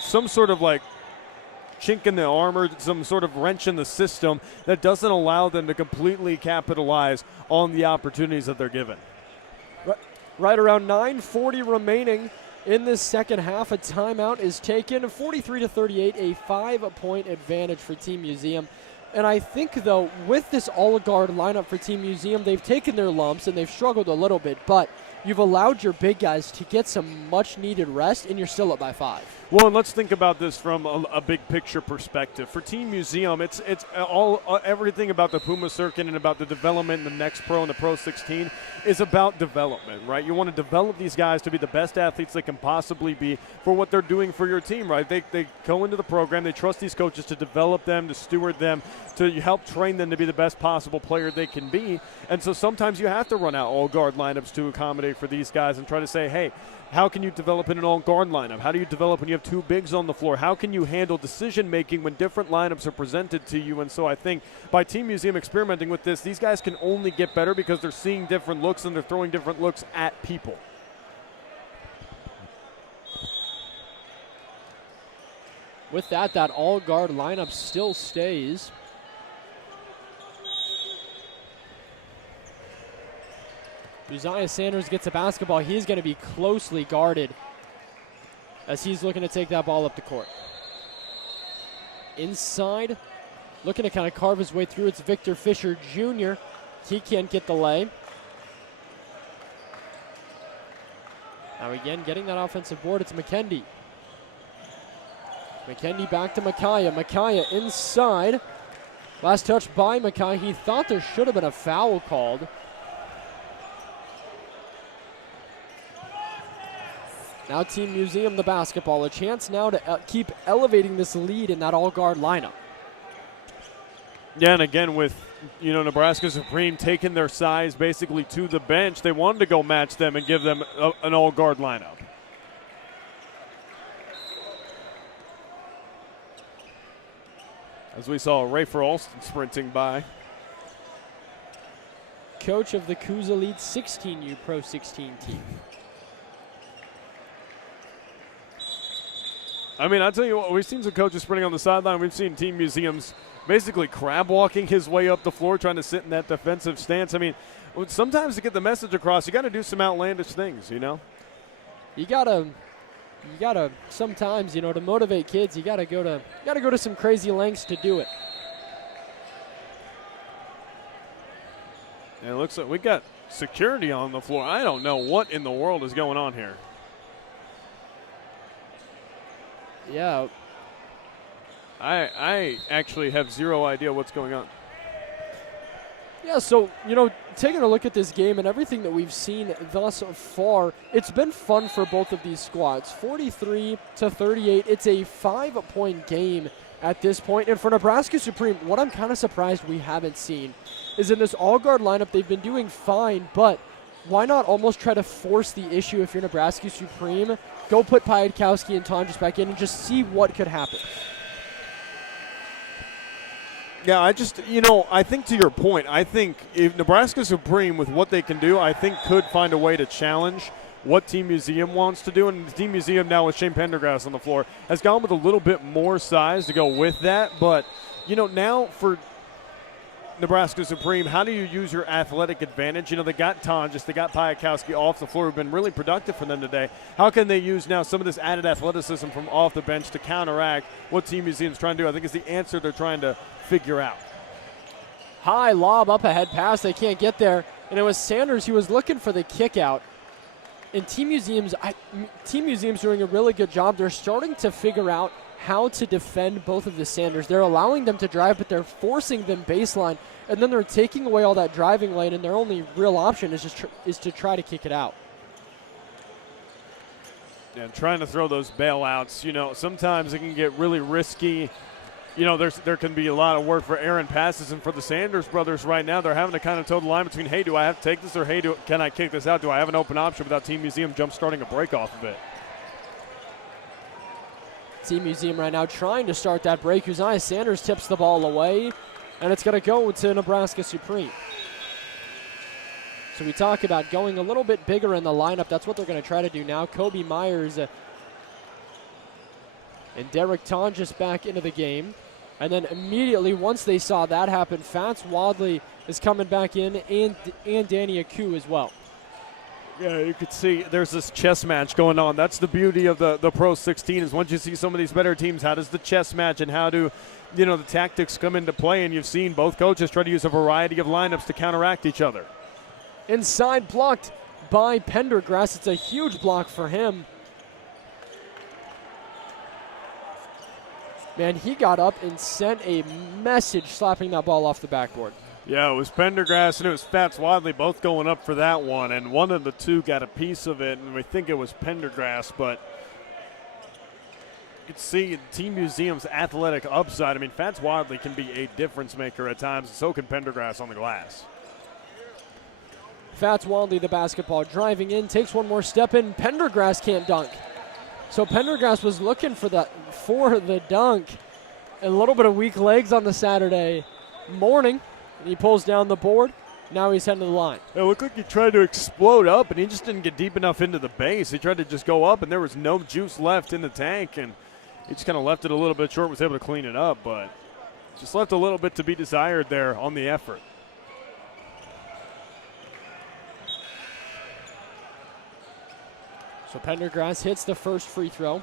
some sort of like chink in the armor, some sort of wrench in the system that doesn't allow them to completely capitalize on the opportunities that they're given. Right around 9:40 remaining in this second half. A timeout is taken. 43-38, a 5-point advantage for Team Museum. And I think, though, with this all-guard lineup for Team Museum, they've taken their lumps and they've struggled a little bit, but you've allowed your big guys to get some much-needed rest, and you're still up by 5. Well, and let's think about this from a big picture perspective. For Team Museum, it's all everything about the Puma Circuit and about the development in the NXTPRO and the PRO16 is about development, right? You want to develop these guys to be the best athletes they can possibly be for what they're doing for your team, right? They go into the program, they trust these coaches to develop them, to steward them, to help train them to be the best possible player they can be. And so sometimes you have to run out all guard lineups to accommodate for these guys and try to say, hey, how can you develop in an all-guard lineup? How do you develop when you have two bigs on the floor? How can you handle decision-making when different lineups are presented to you? And so I think by Team Museum experimenting with this, these guys can only get better because they're seeing different looks and they're throwing different looks at people. With that all-guard lineup still stays. Uzziah Sanders gets a basketball. He's going to be closely guarded as he's looking to take that ball up the court. Inside, looking to kind of carve his way through. It's Victor Fisher Jr. He can't get the lay. Now again, getting that offensive board, it's McKendy. McKendy back to Micaiah. Micaiah inside. Last touch by Micaiah. He thought there should have been a foul called. Now Team Museum, the basketball. A chance now to keep elevating this lead in that all-guard lineup. Yeah, and again with, Nebraska Supreme taking their size basically to the bench, they wanted to go match them and give them an all-guard lineup. As we saw Rafer Alston sprinting by. Coach of the Coues Elite 16U Pro 16 team. I mean, I'll tell you what, we've seen some coaches sprinting on the sideline. We've seen Team Museums basically crab walking his way up the floor, trying to sit in that defensive stance. I mean, sometimes to get the message across, you got to do some outlandish things, You gotta sometimes, to motivate kids, you gotta go to some crazy lengths to do it. And it looks like we got security on the floor. I don't know what in the world is going on here. Yeah. I actually have zero idea what's going on. Yeah, so, taking a look at this game and everything that we've seen thus far, it's been fun for both of these squads. 43-38, it's a 5-point game at this point. And for Nebraska Supreme, what I'm kind of surprised we haven't seen is in this all-guard lineup, they've been doing fine, but why not almost try to force the issue if you're Nebraska Supreme? Go put Piatkowski and Tonjes back in and just see what could happen. Yeah, I think to your point, I think if Nebraska Supreme, with what they can do, I think could find a way to challenge what Team Museum wants to do. And Team Museum now with Shane Pendergrass on the floor has gone with a little bit more size to go with that. But, now for Nebraska Supreme, how do you use your athletic advantage? They got Tonjes, they got Piatkowski off the floor, who've been really productive for them today. How can they use now some of this added athleticism from off the bench to counteract what Team Museum's trying to do? I think is the answer they're trying to figure out. High lob up ahead pass. They can't get there. And it was Sanders who was looking for the kick out. And Team Museum's doing a really good job. They're starting to figure out how to defend both of the Sanders. They're allowing them to drive, but they're forcing them baseline. And then they're taking away all that driving lane, and their only real option is to try to kick it out. And trying to throw those bailouts, sometimes it can get really risky. There can be a lot of work for Aaron passes, and for the Sanders brothers right now, they're having to kind of toe the line between, hey, do I have to take this, or hey, can I kick this out? Do I have an open option without Team Museum jump starting a break off of it? Team Museum right now trying to start that break. Uzziah Sanders tips the ball away, and it's going to go to Nebraska Supreme. So we talk about going a little bit bigger in the lineup. That's what they're going to try to do now. Kobe Myers and Derek Tonjes back into the game. And then immediately, once they saw that happen, Fats Wadley is coming back in, and Danny Aku as well. Yeah, you could see there's this chess match going on. That's the beauty of the Pro16 is once you see some of these better teams, how does the chess match and how do, the tactics come into play? And you've seen both coaches try to use a variety of lineups to counteract each other. Inside blocked by Pendergrass. It's a huge block for him. Man, he got up and sent a message slapping that ball off the backboard. Yeah, it was Pendergrass and it was Fats Wadley both going up for that one, and one of the two got a piece of it, and we think it was Pendergrass, but you can see Team Museum's athletic upside. I mean, Fats Wadley can be a difference maker at times, and so can Pendergrass on the glass. Fats Wadley, the basketball, driving in, takes one more step in. Pendergrass can't dunk. So Pendergrass was looking for the dunk. A little bit of weak legs on the Saturday morning. And he pulls down the board. Now he's heading to the line. It looked like he tried to explode up, and he just didn't get deep enough into the base. He tried to just go up, and there was no juice left in the tank, and he just kind of left it a little bit short, was able to clean it up, but just left a little bit to be desired there on the effort. So Pendergrass hits the first free throw.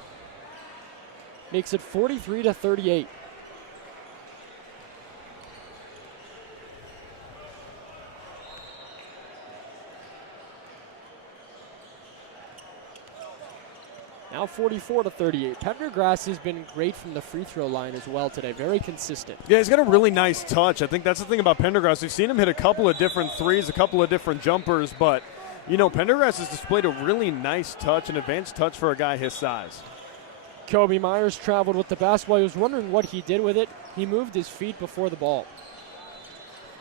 Makes it 43-38. Now 44-38. Pendergrass has been great from the free throw line as well today. Very consistent. Yeah, he's got a really nice touch. I think that's the thing about Pendergrass. We've seen him hit a couple of different threes, a couple of different jumpers, but Pendergrass has displayed a really nice touch, an advanced touch for a guy his size. Kobe Myers traveled with the basketball. He was wondering what he did with it. He moved his feet before the ball.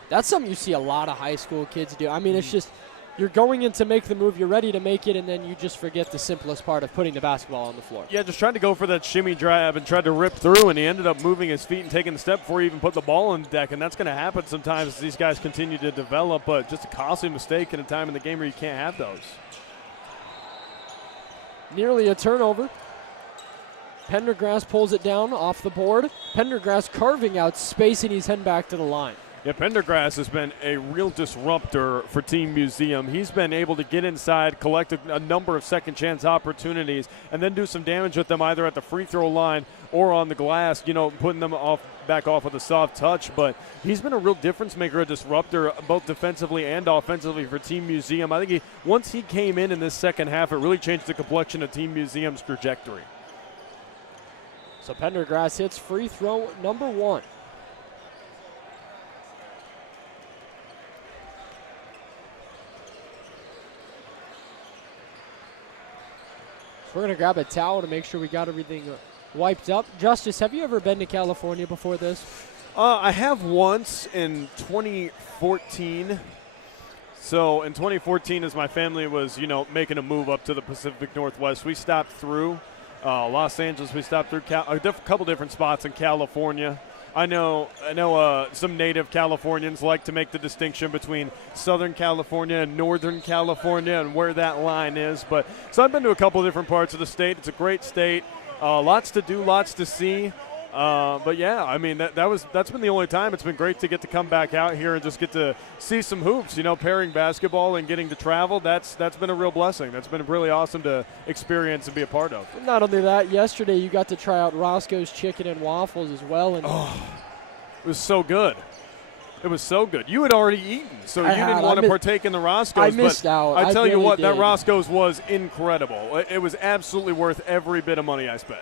That's something you see a lot of high school kids do. I mean, it's just you're going in to make the move, you're ready to make it, and then you just forget the simplest part of putting the basketball on the floor. Yeah, just tried to go for that shimmy drive and tried to rip through, and he ended up moving his feet and taking the step before he even put the ball on the deck, and that's going to happen sometimes as these guys continue to develop, but just a costly mistake in a time in the game where you can't have those. Nearly a turnover. Pendergrass pulls it down off the board. Pendergrass carving out space, and he's heading back to the line. Yeah, Pendergrass has been a real disruptor for Team Museum. He's been able to get inside, collect a number of second chance opportunities, and then do some damage with them either at the free throw line or on the glass, putting them back off with a soft touch. But he's been a real difference maker, a disruptor, both defensively and offensively for Team Museum. I think once he came in this second half, it really changed the complexion of Team Museum's trajectory. So Pendergrass hits free throw number one. We're going to grab a towel to make sure we got everything wiped up. Justice, have you ever been to California before this? I have once in 2014. So in 2014, as my family was, making a move up to the Pacific Northwest, we stopped through Los Angeles. We stopped through a couple different spots in California. I know some native Californians like to make the distinction between Southern California and Northern California and where that line is. So I've been to a couple different parts of the state. It's a great state. Lots to do, lots to see. But yeah, I mean that's been the only time. It's been great to get to come back out here and just get to see some hoops. Pairing basketball and getting to travel. That's been a real blessing. That's been really awesome to experience and be a part of. Not only that, yesterday you got to try out Roscoe's Chicken and Waffles as well. And it was so good. It was so good. You had already eaten, so you didn't want to partake in the Roscoe's. I missed out. I tell you really what, did. that Roscoe's was incredible. It was absolutely worth every bit of money I spent.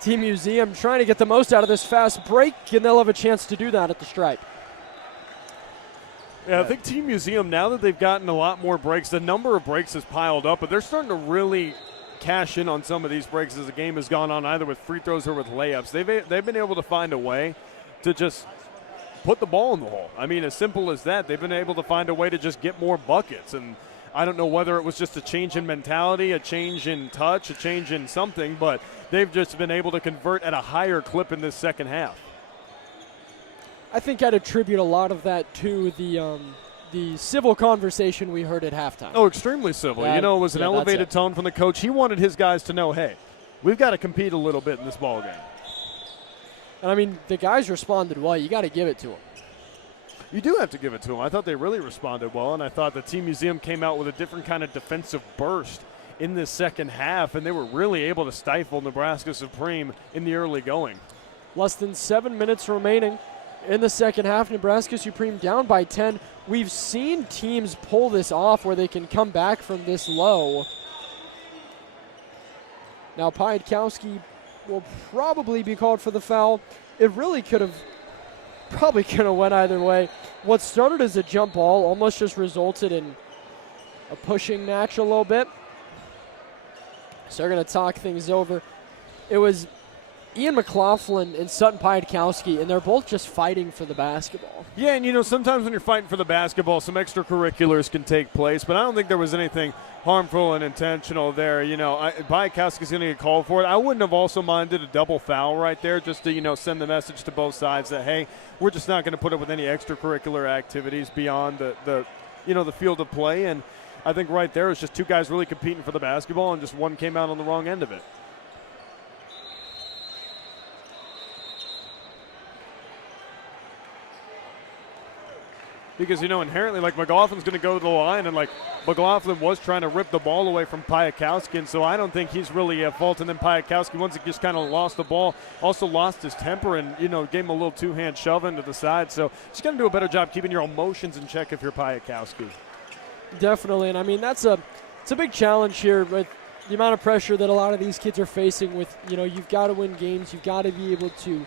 Team Museum trying to get the most out of this fast break, and they'll have a chance to do that at the stripe. Yeah, I think Team Museum, now that they've gotten a lot more breaks, the number of breaks has piled up, but they're starting to really cash in on some of these breaks as the game has gone on, either with free throws or with layups. They've been able to find a way to just put the ball in the hole. I mean, as simple as that. They've been able to find a way to just get more buckets, and I don't know whether it was just a change in mentality, a change in touch, a change in something, but they've just been able to convert at a higher clip in this second half. I think I'd attribute a lot of that to the civil conversation we heard at halftime. Oh, extremely civil. It was an elevated tone from the coach. He wanted his guys to know, hey, we've got to compete a little bit in this ball game. And, I mean, the guys responded well. You got to give it to them. You do have to give it to them. I thought they really responded well, and I thought the Team Museum came out with a different kind of defensive burst in this second half, and they were really able to stifle Nebraska Supreme in the early going. Less than 7 minutes remaining in the second half. Nebraska Supreme down by 10. We've seen teams pull this off where they can come back from this low. Now Piatkowski will probably be called for the foul. It really could have went either way. What started as a jump ball almost just resulted in a pushing match a little bit. So they're going to talk things over. It was Ian McLaughlin and Sutton Piatkowski, and they're both just fighting for the basketball. Yeah, and sometimes when you're fighting for the basketball, some extracurriculars can take place, but I don't think there was anything harmful and intentional there. Piatkowski's going to get called for it. I wouldn't have also minded a double foul right there just to, send the message to both sides that, hey, we're just not going to put up with any extracurricular activities beyond the field of play. And I think right there was just two guys really competing for the basketball, and just one came out on the wrong end of it. Because, inherently, McLaughlin's going to go to the line, and, McLaughlin was trying to rip the ball away from Piatkowski, and so I don't think he's really at fault. And then Piatkowski, once he just kind of lost the ball, also lost his temper and, gave him a little two-hand shove into the side. So just got to do a better job keeping your emotions in check if you're Piatkowski. Definitely, and, I mean, it's a big challenge here with the amount of pressure that a lot of these kids are facing with, you've got to win games, you've got to be able to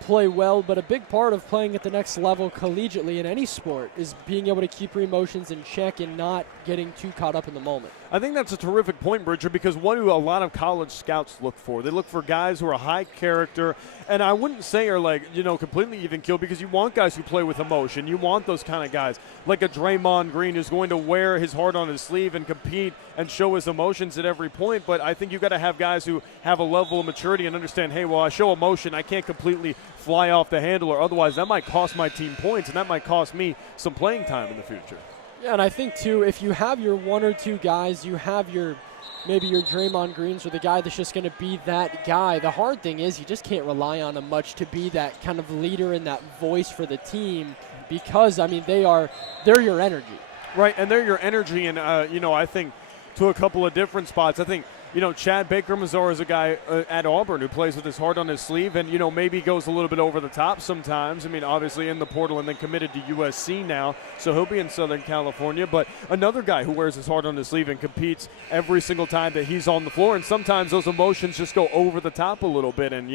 play well, but a big part of playing at the next level collegiately in any sport is being able to keep your emotions in check and not getting too caught up in the moment. I think that's a terrific point, Bridger, because what do a lot of college scouts look for? They look for guys who are high character, and I wouldn't say are completely even killed, because you want guys who play with emotion. You want those kind of guys, like a Draymond Green who's going to wear his heart on his sleeve and compete and show his emotions at every point. But I think you've got to have guys who have a level of maturity and understand, hey, well, I show emotion, I can't completely fly off the handle, or otherwise that might cost my team points, and that might cost me some playing time in the future. Yeah, and I think, too, if you have your one or two guys, you have maybe your Draymond Greens or the guy that's just going to be that guy. The hard thing is you just can't rely on him much to be that kind of leader and that voice for the team because, I mean, they're your energy. Right, and they're your energy, and, I think to a couple of different spots. I think, Chad Baker-Mazur is a guy at Auburn who plays with his heart on his sleeve and, maybe goes a little bit over the top sometimes. I mean, obviously in the portal and then committed to USC now, so he'll be in Southern California. But another guy who wears his heart on his sleeve and competes every single time that he's on the floor, and sometimes those emotions just go over the top a little bit. And,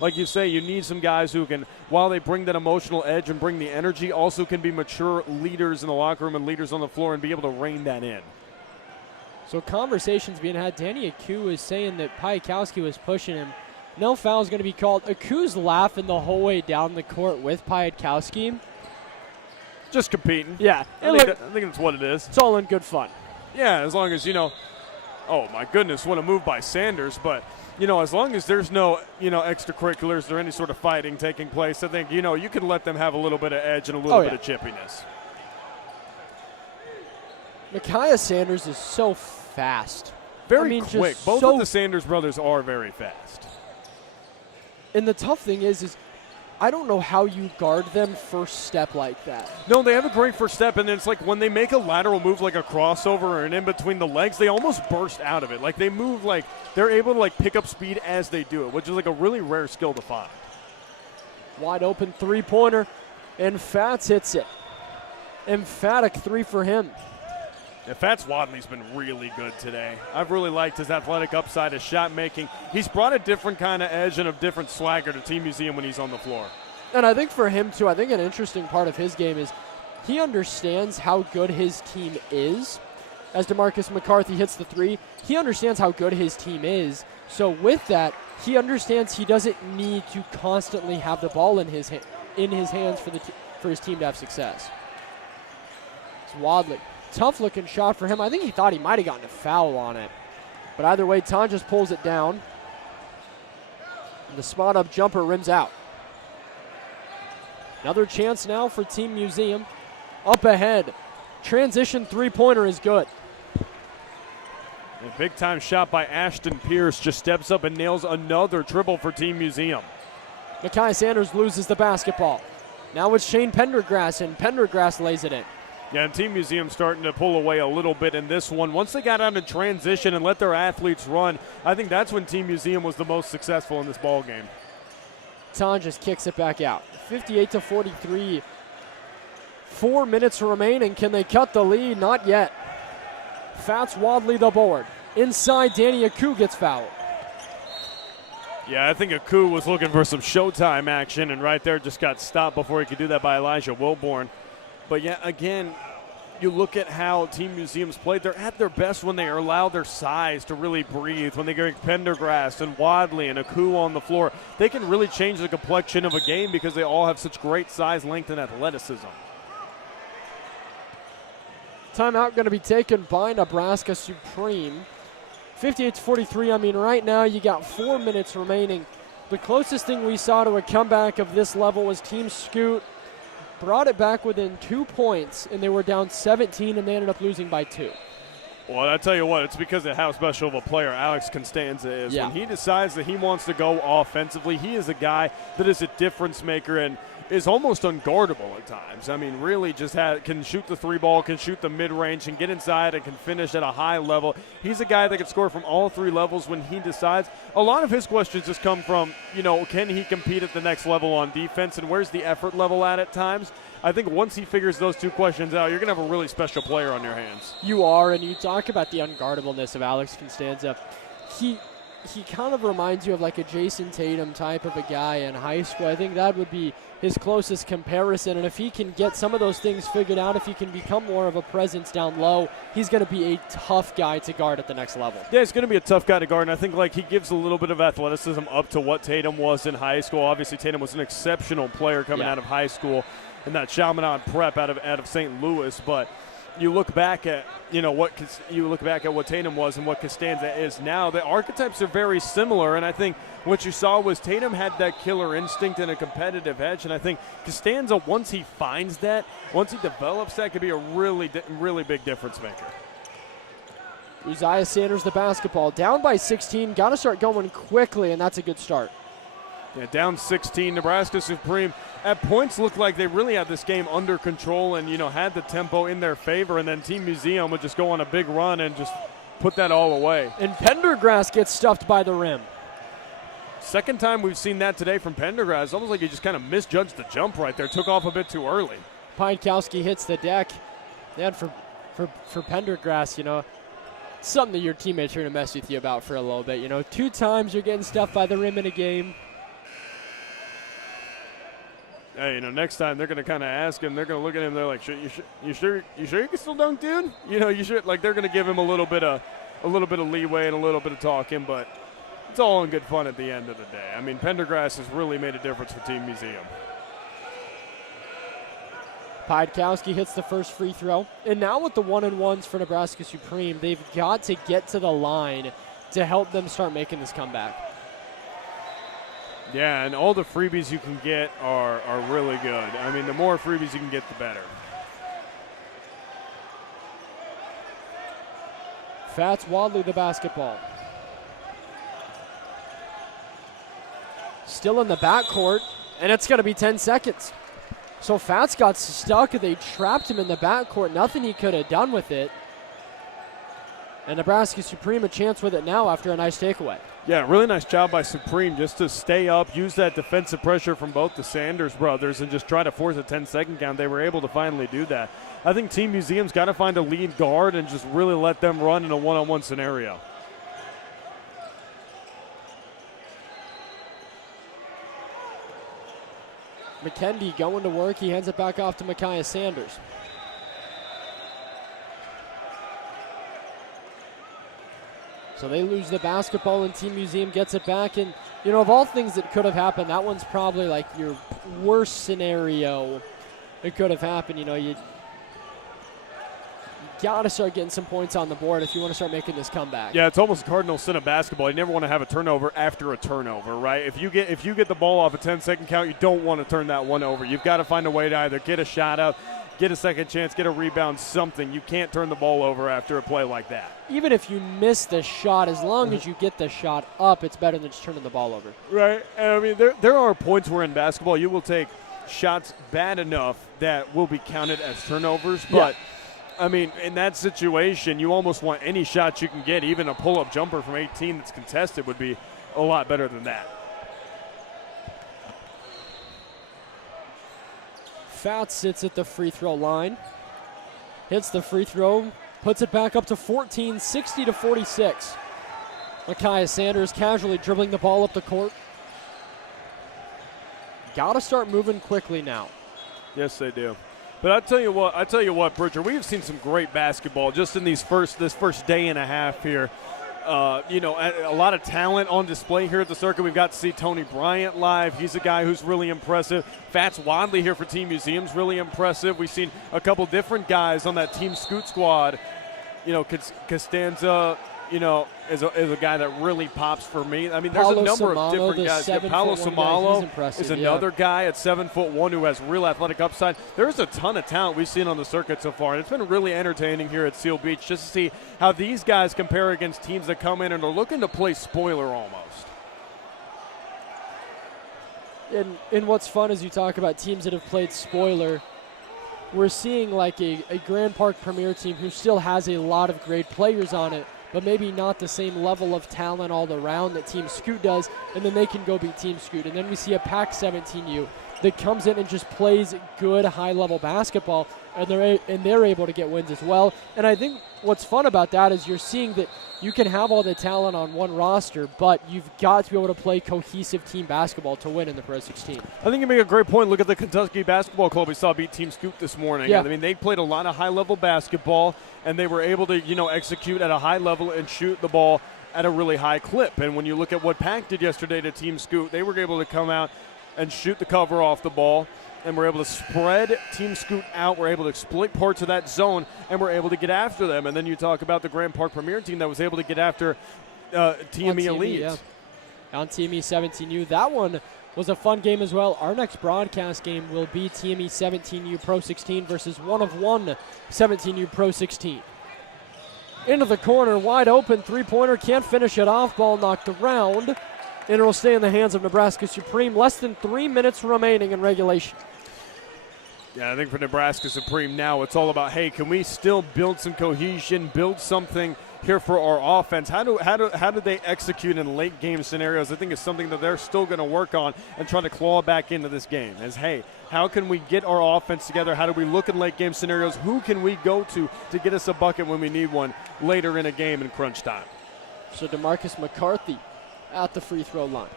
like you say, you need some guys who can, while they bring that emotional edge and bring the energy, also can be mature leaders in the locker room and leaders on the floor and be able to rein that in. So conversations being had. Danny Aku is saying that Piatkowski was pushing him. No foul is going to be called. Aku's laughing the whole way down the court with Piatkowski. Just competing. Yeah. I think that's what it is. It's all in good fun. Yeah, as long as, oh, my goodness, what a move by Sanders. But, as long as there's no, extracurriculars or any sort of fighting taking place, I think, you can let them have a little bit of edge and a little bit of chippiness. Micaiah Sanders is so fast. Very quick. Both of the Sanders brothers are very fast. And the tough thing is I don't know how you guard them first step like that. No, they have a great first step, and it's like when they make a lateral move like a crossover or an in between the legs, they almost burst out of it. Like they move like they're able to like pick up speed as they do it, which is like a really rare skill to find. Wide open three-pointer, and Fats hits it. Emphatic three for him. Yeah, Fats Wadley's been really good today. I've really liked his athletic upside, his shot making. He's brought a different kind of edge and a different swagger to Team Museum when he's on the floor. And I think for him, too, I think an interesting part of his game is he understands how good his team is. As DeMarcus McCarthy hits the three, he understands how good his team is. So with that, he understands he doesn't need to constantly have the ball in his hands for his team to have success. It's Wadley. Tough looking shot for him. I think he thought he might have gotten a foul on it. But either way, Ton just pulls it down. And the spot up jumper rims out. Another chance now for Team Museum. Up ahead. Transition three-pointer is good. A big time shot by Ashton Pierce. Just steps up and nails another triple for Team Museum. Micaiah Sanders loses the basketball. Now it's Shane Pendergrass, and Pendergrass lays it in. Yeah, and Team Museum starting to pull away a little bit in this one. Once they got out of transition and let their athletes run, I think that's when Team Museum was the most successful in this ball game. Ton just kicks it back out. 58-43. 4 minutes remaining. Can they cut the lead? Not yet. Fats Wadley the board. Inside, Danny Aku gets fouled. Yeah, I think Aku was looking for some showtime action, and right there just got stopped before he could do that by Elijah Wilborn. But yeah, again, you look at how Team Museum's played. They're at their best when they allow their size to really breathe. When they get Pendergrass and Wadley and Aku on the floor, they can really change the complexion of a game because they all have such great size, length, and athleticism. Timeout going to be taken by Nebraska Supreme. 58-43. I mean, right now you got 4 minutes remaining. The closest thing we saw to a comeback of this level was Team Scoot. Brought it back within 2 points, and they were down 17, and they ended up losing by 2. Well, I tell you what, it's because of how special of a player Alex Constanza is. Yeah. When he decides that he wants to go offensively, he is a guy that is a difference maker and is almost unguardable at times. I mean, really just can shoot the three ball, can shoot the mid-range, can get inside and can finish at a high level. He's a guy that can score from all three levels when he decides. A lot of his questions just come from, can he compete at the next level on defense and where's the effort level at times? I think once he figures those two questions out, you're going to have a really special player on your hands. You are, and you talk about the unguardableness of Alex Constanza. He kind of reminds you of like a Jason Tatum type of a guy in high school. I think that would be his closest comparison, and if he can get some of those things figured out, if he can become more of a presence down low, he's going to be a tough guy to guard at the next level. Yeah, he's going to be a tough guy to guard, and I think like he gives a little bit of athleticism up to what Tatum was in high school. Obviously, Tatum was an exceptional player coming out of high school and that Chaminade prep out of St. Louis, but you look back at what Tatum was and what Costanza is now. The archetypes are very similar, and I think what you saw was Tatum had that killer instinct and a competitive edge, and I think Costanza, once he finds that, once he develops that, could be a really, really big difference maker. Uzziah Sanders the basketball, down by 16, got to start going quickly, and that's a good start. Yeah, down 16, Nebraska Supreme at points looked like they really had this game under control and, had the tempo in their favor, and then Team Museum would just go on a big run and just put that all away. And Pendergrass gets stuffed by the rim. Second time we've seen that today from Pendergrass. It's almost like he just kind of misjudged the jump right there, took off a bit too early. Piatkowski hits the deck. And for Pendergrass, something that your teammates are going to mess with you about for a little bit. 2 times you're getting stuffed by the rim in a game. Hey, next time they're going to kind of ask him. They're going to look at him. They're like, "You sure you can still dunk, dude? You should." Like they're going to give him a little bit of leeway and a little bit of talking, but it's all in good fun at the end of the day. I mean, Pendergrass has really made a difference for Team Museum. Piatkowski hits the first free throw. And now with the 1-and-1s for Nebraska Supreme, they've got to get to the line to help them start making this comeback. Yeah, and all the freebies you can get are really good. I mean, the more freebies you can get, the better. Fats Wadley the basketball. Still in the backcourt, and it's going to be 10 seconds. So Fats got stuck. They trapped him in the backcourt. Nothing he could have done with it. And Nebraska Supreme a chance with it now after a nice takeaway. Yeah, really nice job by Supreme just to stay up, use that defensive pressure from both the Sanders brothers, and just try to force a 10-second count. They were able to finally do that. I think Team Museum's got to find a lead guard and just really let them run in a one-on-one scenario. McKendy going to work. He hands it back off to Micaiah Sanders. So they lose the basketball and Team Museum gets it back. And, you know, of all things that could have happened, that one's probably like your worst scenario it could have happened. You know, you got to start getting some points on the board if you want to start making this comeback. Yeah, it's almost cardinal sin of basketball. You never want to have a turnover after a turnover, right? If you get the ball off a 10-second count, you don't want to turn that one over. You've got to find a way to either get a shot up, get a second chance, get a rebound, something. You can't turn the ball over after a play like that. Even if you miss the shot, as long as you get the shot up, it's better than just turning the ball over. Right. And I mean, there are points where in basketball you will take shots bad enough that will be counted as turnovers, but I mean, in that situation, you almost want any shot you can get. Even a pull-up jumper from 18 that's contested would be a lot better than that. Fats sits at the free throw line. Hits the free throw, puts it back up to 14, 60-46. Micaiah Sanders casually dribbling the ball up the court. Got to start moving quickly now. Yes, they do. But I tell you what, Bridger, we've seen some great basketball just in this first day and a half here. You know, a lot of talent on display here at the circuit. We've got to see Tony Bryant live. He's a guy who's really impressive. Fats Wadley here for Team Museum's really impressive. We've seen a couple different guys on that Team Scoot squad. You know, Costanza, you know, is a guy that really pops for me. I mean, there's a number of different guys. Yeah, Paulo Samalo is another guy at 7'1" who has real athletic upside. There's a ton of talent we've seen on the circuit so far, and it's been really entertaining here at Seal Beach just to see how these guys compare against teams that come in and are looking to play spoiler almost. And what's fun is you talk about teams that have played spoiler. We're seeing like a Grand Park Premier team who still has a lot of great players on it, but maybe not the same level of talent all around that Team Scoot does, and then they can go beat Team Scoot. And then we see a Pac 17U that comes in and just plays good high-level basketball, and they're able to get wins as well. And I think what's fun about that is you're seeing that you can have all the talent on one roster, but you've got to be able to play cohesive team basketball to win in the Pro 16. I think you make a great point. Look at the Kentucky Basketball Club we saw beat Team Scoot this morning. Yeah. I mean, they played a lot of high-level basketball, and they were able to, you know, execute at a high level and shoot the ball at a really high clip. And when you look at what Pac did yesterday to Team Scoot, they were able to come out and shoot the cover off the ball, and we're able to spread Team Scoot out. We're able to exploit parts of that zone, and we're able to get after them. And then you talk about the Grand Park Premier team that was able to get after TME Elite. Yeah. On TME 17U. That one was a fun game as well. Our next broadcast game will be TME 17U Pro 16 versus 1-of-1 17U Pro 16. Into the corner, wide open, three-pointer, can't finish it off, ball knocked around. And it'll stay in the hands of Nebraska Supreme. Less than 3 minutes remaining in regulation. Yeah, I think for Nebraska Supreme now, it's all about, hey, can we still build some cohesion, build something here for our offense? How do they execute in late game scenarios? I think it's something that they're still going to work on and try to claw back into this game. Is, hey, how can we get our offense together? How do we look in late game scenarios? Who can we go to get us a bucket when we need one later in a game in crunch time? So DeMarcus McCarthy at the free throw line.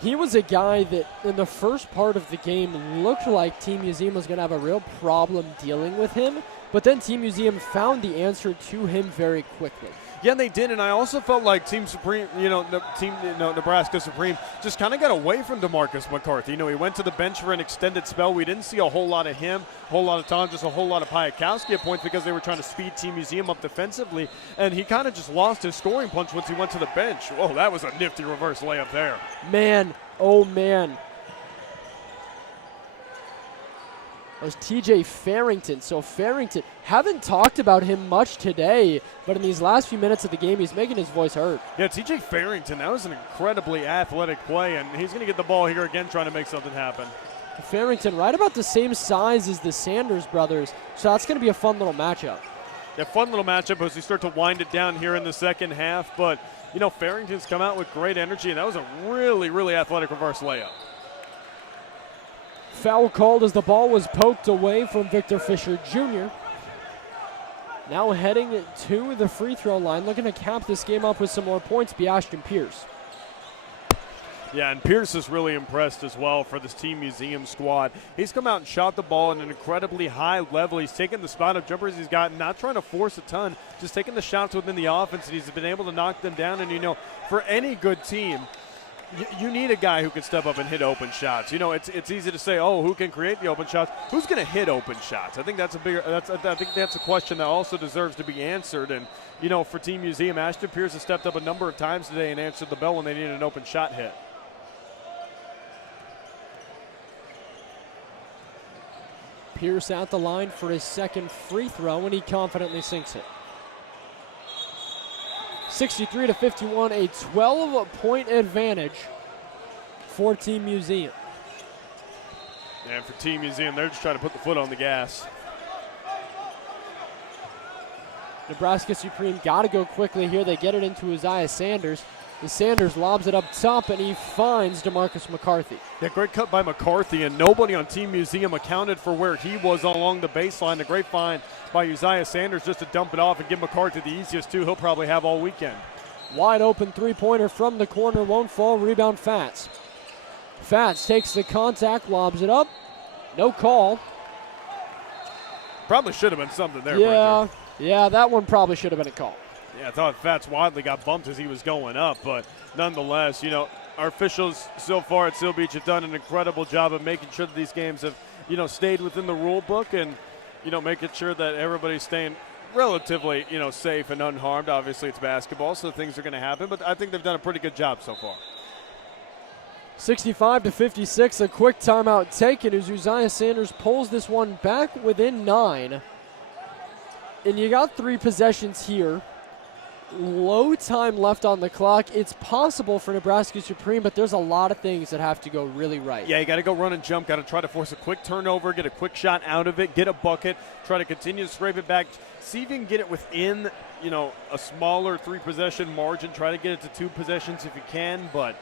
He was a guy that in the first part of the game looked like Team Museum was going to have a real problem dealing with him, but then Team Museum found the answer to him very quickly. Yeah, they did, and I also felt like Team Supreme, Nebraska Supreme just kind of got away from DeMarcus McCarthy. He went to the bench for an extended spell. We didn't see a whole lot of him, a whole lot of time, just a whole lot of Piakowski at points because they were trying to speed Team Museum up defensively, and he kind of just lost his scoring punch once he went to the bench. Whoa, that was a nifty reverse layup there. Man, oh man. That was TJ Farrington. So Farrington, haven't talked about him much today, but in these last few minutes of the game, he's making his voice heard. Yeah, TJ Farrington, that was an incredibly athletic play, and he's going to get the ball here again trying to make something happen. Farrington, right about the same size as the Sanders brothers, so that's going to be a fun little matchup. Yeah, fun little matchup as we start to wind it down here in the second half, but, Farrington's come out with great energy, and that was a really, really athletic reverse layup. Foul called as the ball was poked away from Victor Fisher Jr. Now heading to the free throw line, looking to cap this game up with some more points, be Ashton Pierce. Yeah, and Pierce is really impressed as well for this Team Museum squad. He's come out and shot the ball at an incredibly high level. He's taken the spot of jumpers he's got, not trying to force a ton, just taking the shots within the offense, and he's been able to knock them down. And, for any good team, you need a guy who can step up and hit open shots. It's easy to say, who can create the open shots? Who's going to hit open shots? I think that's a question that also deserves to be answered. And, for Team Museum, Ashton Pierce has stepped up a number of times today and answered the bell when they needed an open shot hit. Pierce at the line for his second free throw, and he confidently sinks it. 63-51, a 12-point advantage for Team Museum. And for Team Museum, they're just trying to put the foot on the gas. Nebraska Supreme got to go quickly here. They get it into Isaiah Sanders. Sanders lobs it up top, and he finds DeMarcus McCarthy. Yeah, great cut by McCarthy, and nobody on Team Museum accounted for where he was along the baseline. A great find by Isaiah Sanders just to dump it off and give McCarthy the easiest two he'll probably have all weekend. Wide open three-pointer from the corner, won't fall, rebound Fats. Fats takes the contact, lobs it up, no call. Probably should have been something there, Yeah, that one probably should have been a call. Yeah, I thought Fats Wadley got bumped as he was going up, but nonetheless, our officials so far at Seal Beach have done an incredible job of making sure that these games have, stayed within the rule book and, making sure that everybody's staying relatively, safe and unharmed. Obviously, it's basketball, so things are going to happen, but I think they've done a pretty good job so far. 65-56, a quick timeout taken as Isaiah Sanders pulls this one back within 9. And you got 3 possessions here. Low time left on the clock. It's possible for Nebraska Supreme, but there's a lot of things that have to go really right. Yeah, you got to go run and jump, got to try to force a quick turnover, get a quick shot out of it, get a bucket, try to continue to scrape it back, see if you can get it within, a smaller 3-possession margin, try to get it to 2 possessions if you can, but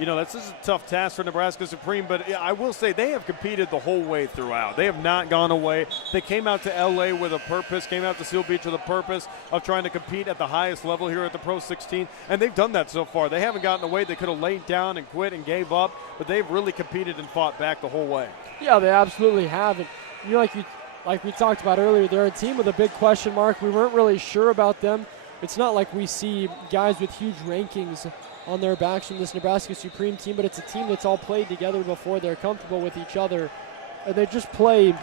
that's just a tough task for Nebraska Supreme, but I will say they have competed the whole way throughout. They have not gone away. They came out to L.A. with a purpose, came out to Seal Beach with a purpose of trying to compete at the highest level here at the PRO16, and they've done that so far. They haven't gotten away. They could have laid down and quit and gave up, but they've really competed and fought back the whole way. Yeah, they absolutely have. And like we talked about earlier, they're a team with a big question mark. We weren't really sure about them. It's not like we see guys with huge rankings on their backs from this Nebraska Supreme team, but it's a team that's all played together before. They're comfortable with each other, and they just play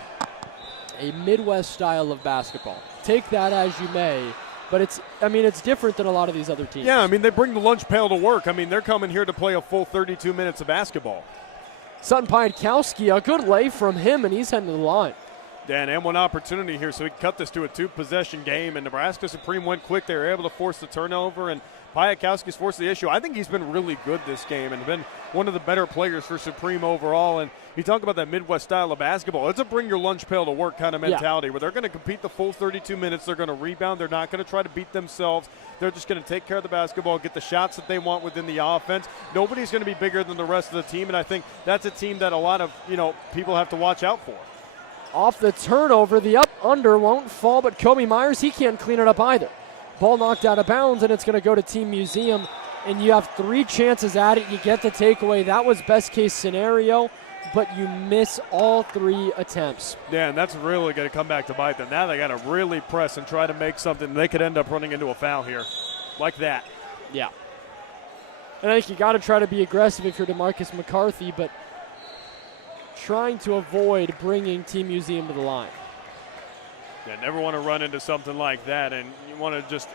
a Midwest style of basketball. Take that as you may, but it's different than a lot of these other teams. Yeah, they bring the lunch pail to work. They're coming here to play a full 32 minutes of basketball. Sutton Piatkowski, a good lay from him, and he's heading to the line. Dan, and one opportunity here, so we cut this to a 2-possession game, and Nebraska Supreme went quick. They were able to force the turnover, and Piatkowski's forced the issue. I think he's been really good this game and been one of the better players for Supreme overall. And you talk about that Midwest style of basketball. It's a bring your lunch pail to work kind of mentality where they're going to compete the full 32 minutes. They're going to rebound. They're not going to try to beat themselves. They're just going to take care of the basketball, get the shots that they want within the offense. Nobody's going to be bigger than the rest of the team, and I think that's a team that a lot of people have to watch out for. Off the turnover, the up-under won't fall, but Kobe Myers, he can't clean it up either. Ball knocked out of bounds, and it's going to go to Team Museum, and you have 3 chances at it. You get the takeaway. That was best-case scenario, but you miss all 3 attempts. Yeah, and that's really going to come back to bite them. Now they got to really press and try to make something. They could end up running into a foul here. like that. Yeah. And I think you got to try to be aggressive if you're DeMarcus McCarthy, but trying to avoid bringing Team Museum to the line. Yeah, never want to run into something like that, and you want to just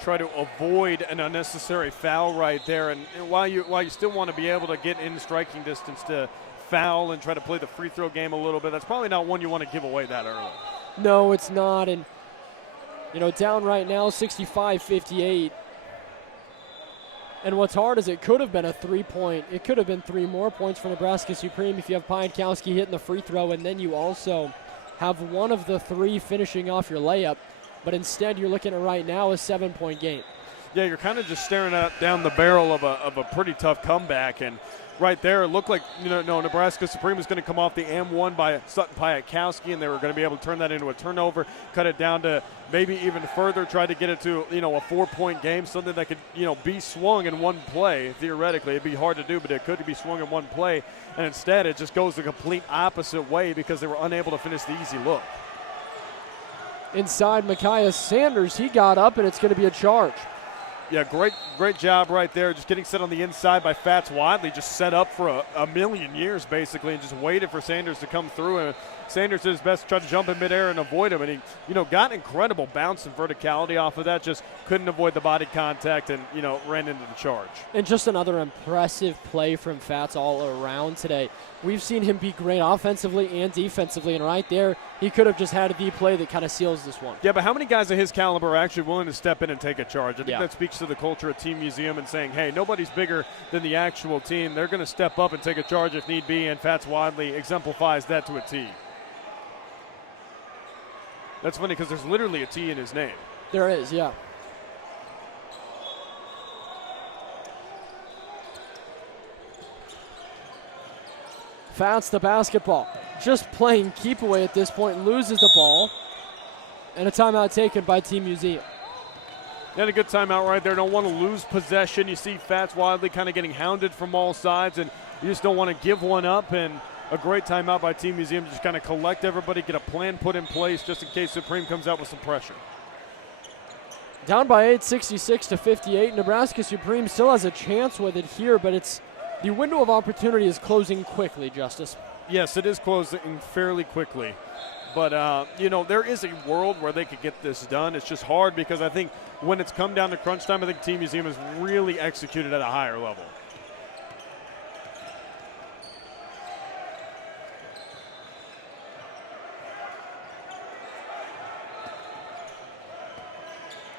try to avoid an unnecessary foul right there. And while you still want to be able to get in striking distance to foul and try to play the free throw game a little bit, that's probably not one you want to give away that early. No, it's not. And, down right now, 65-58. And what's hard is it could have been a 3-point. It could have been 3 more points for Nebraska Supreme if you have Piankowski hitting the free throw, and then you also have one of the 3 finishing off your layup. But instead, you're looking at right now a 7-point game. Yeah, you're kind of just staring down the barrel of a pretty tough comeback. And right there, it looked like Nebraska Supreme was going to come off the M1 by Sutton Piatkowski, and they were going to be able to turn that into a turnover, cut it down to maybe even further, try to get it to a 4-point game, something that could be swung in one play. Theoretically, it'd be hard to do, but it could be swung in one play. And instead, it just goes the complete opposite way because they were unable to finish the easy look. Inside, Micaiah Sanders, he got up, and it's going to be a charge. Yeah, great job right there. Just getting set on the inside by Fats Wadley. Just set up for a million years, basically, and just waited for Sanders to come through. And Sanders did his best to try to jump in midair and avoid him. And he, got incredible bounce and verticality off of that. Just couldn't avoid the body contact and, ran into the charge. And just another impressive play from Fats all around today. We've seen him be great offensively and defensively, and right there, he could have just had the play that kind of seals this one. Yeah, but how many guys of his caliber are actually willing to step in and take a charge? I think Yeah. that speaks to the culture of Team Museum and saying, hey, nobody's bigger than the actual team. They're going to step up and take a charge if need be, and Fats Wadley exemplifies that to a T. That's funny because there's literally a T in his name. There is, yeah. Fats the basketball. Just playing keep away at this point, loses the ball. And a timeout taken by Team Museum. And a good timeout right there. Don't want to lose possession. You see Fats Wadley kind of getting hounded from all sides, and you just don't want to give one up. And a great timeout by Team Museum to just kind of collect everybody, get a plan put in place just in case Supreme comes out with some pressure. Down by 8, 66-58. Nebraska Supreme still has a chance with it here, but it's the window of opportunity is closing quickly, Justice. Yes, it is closing fairly quickly. But, there is a world where they could get this done. It's just hard because I think when it's come down to crunch time, I think Team Museum has really executed at a higher level.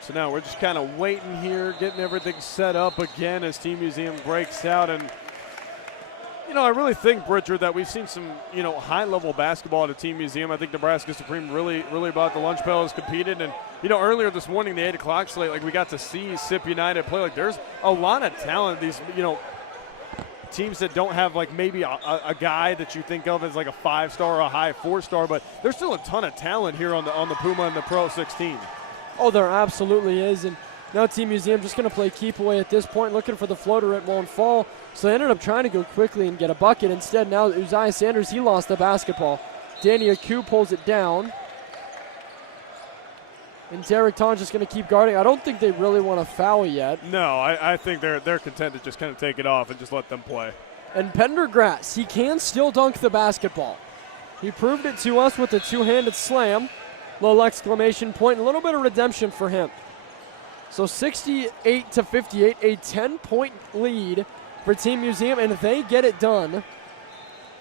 So now we're just kind of waiting here, getting everything set up again as Team Museum breaks out. And, I really think, Bridger, that we've seen some, high-level basketball at a Team Museum. I think Nebraska Supreme really brought the lunch pail, has competed. And, earlier this morning, the 8 o'clock slate, we got to see SIP United play. There's a lot of talent. These, teams that don't have, maybe a guy that you think of as, a 5-star or a high 4-star. But there's still a ton of talent here on the Puma and the PRO16. Oh, there absolutely is. And now Team Museum just going to play keep away at this point, looking for the floater. It won't fall. So they ended up trying to go quickly and get a bucket. Instead, now Uzziah Sanders, he lost the basketball. Danny Aku pulls it down. And Derek Ton's just going to keep guarding. I don't think they really want to foul yet. No, I think they're content to just kind of take it off and just let them play. And Pendergrass, he can still dunk the basketball. He proved it to us with a two-handed slam. Little exclamation point, a little bit of redemption for him. So 68-58, a 10-point lead for Team Museum, and they get it done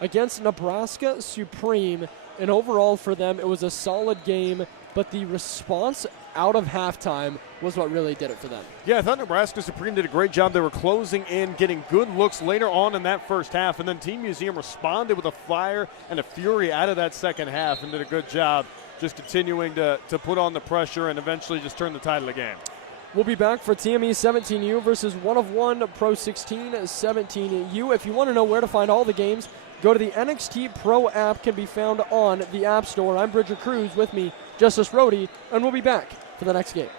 against Nebraska Supreme. And overall for them, it was a solid game, but the response out of halftime was what really did it for them. Yeah, I thought Nebraska Supreme did a great job. They were closing in, getting good looks later on in that first half, and then Team Museum responded with a fire and a fury out of that second half and did a good job just continuing to put on the pressure and eventually just turn the tide of the game. We'll be back for TME 17U versus 1-of-1 PRO16 17U. If you want to know where to find all the games, go to the NXTPRO app, can be found on the App Store. I'm Bridger Cruz, with me, Justice Rohde, and we'll be back for the next game.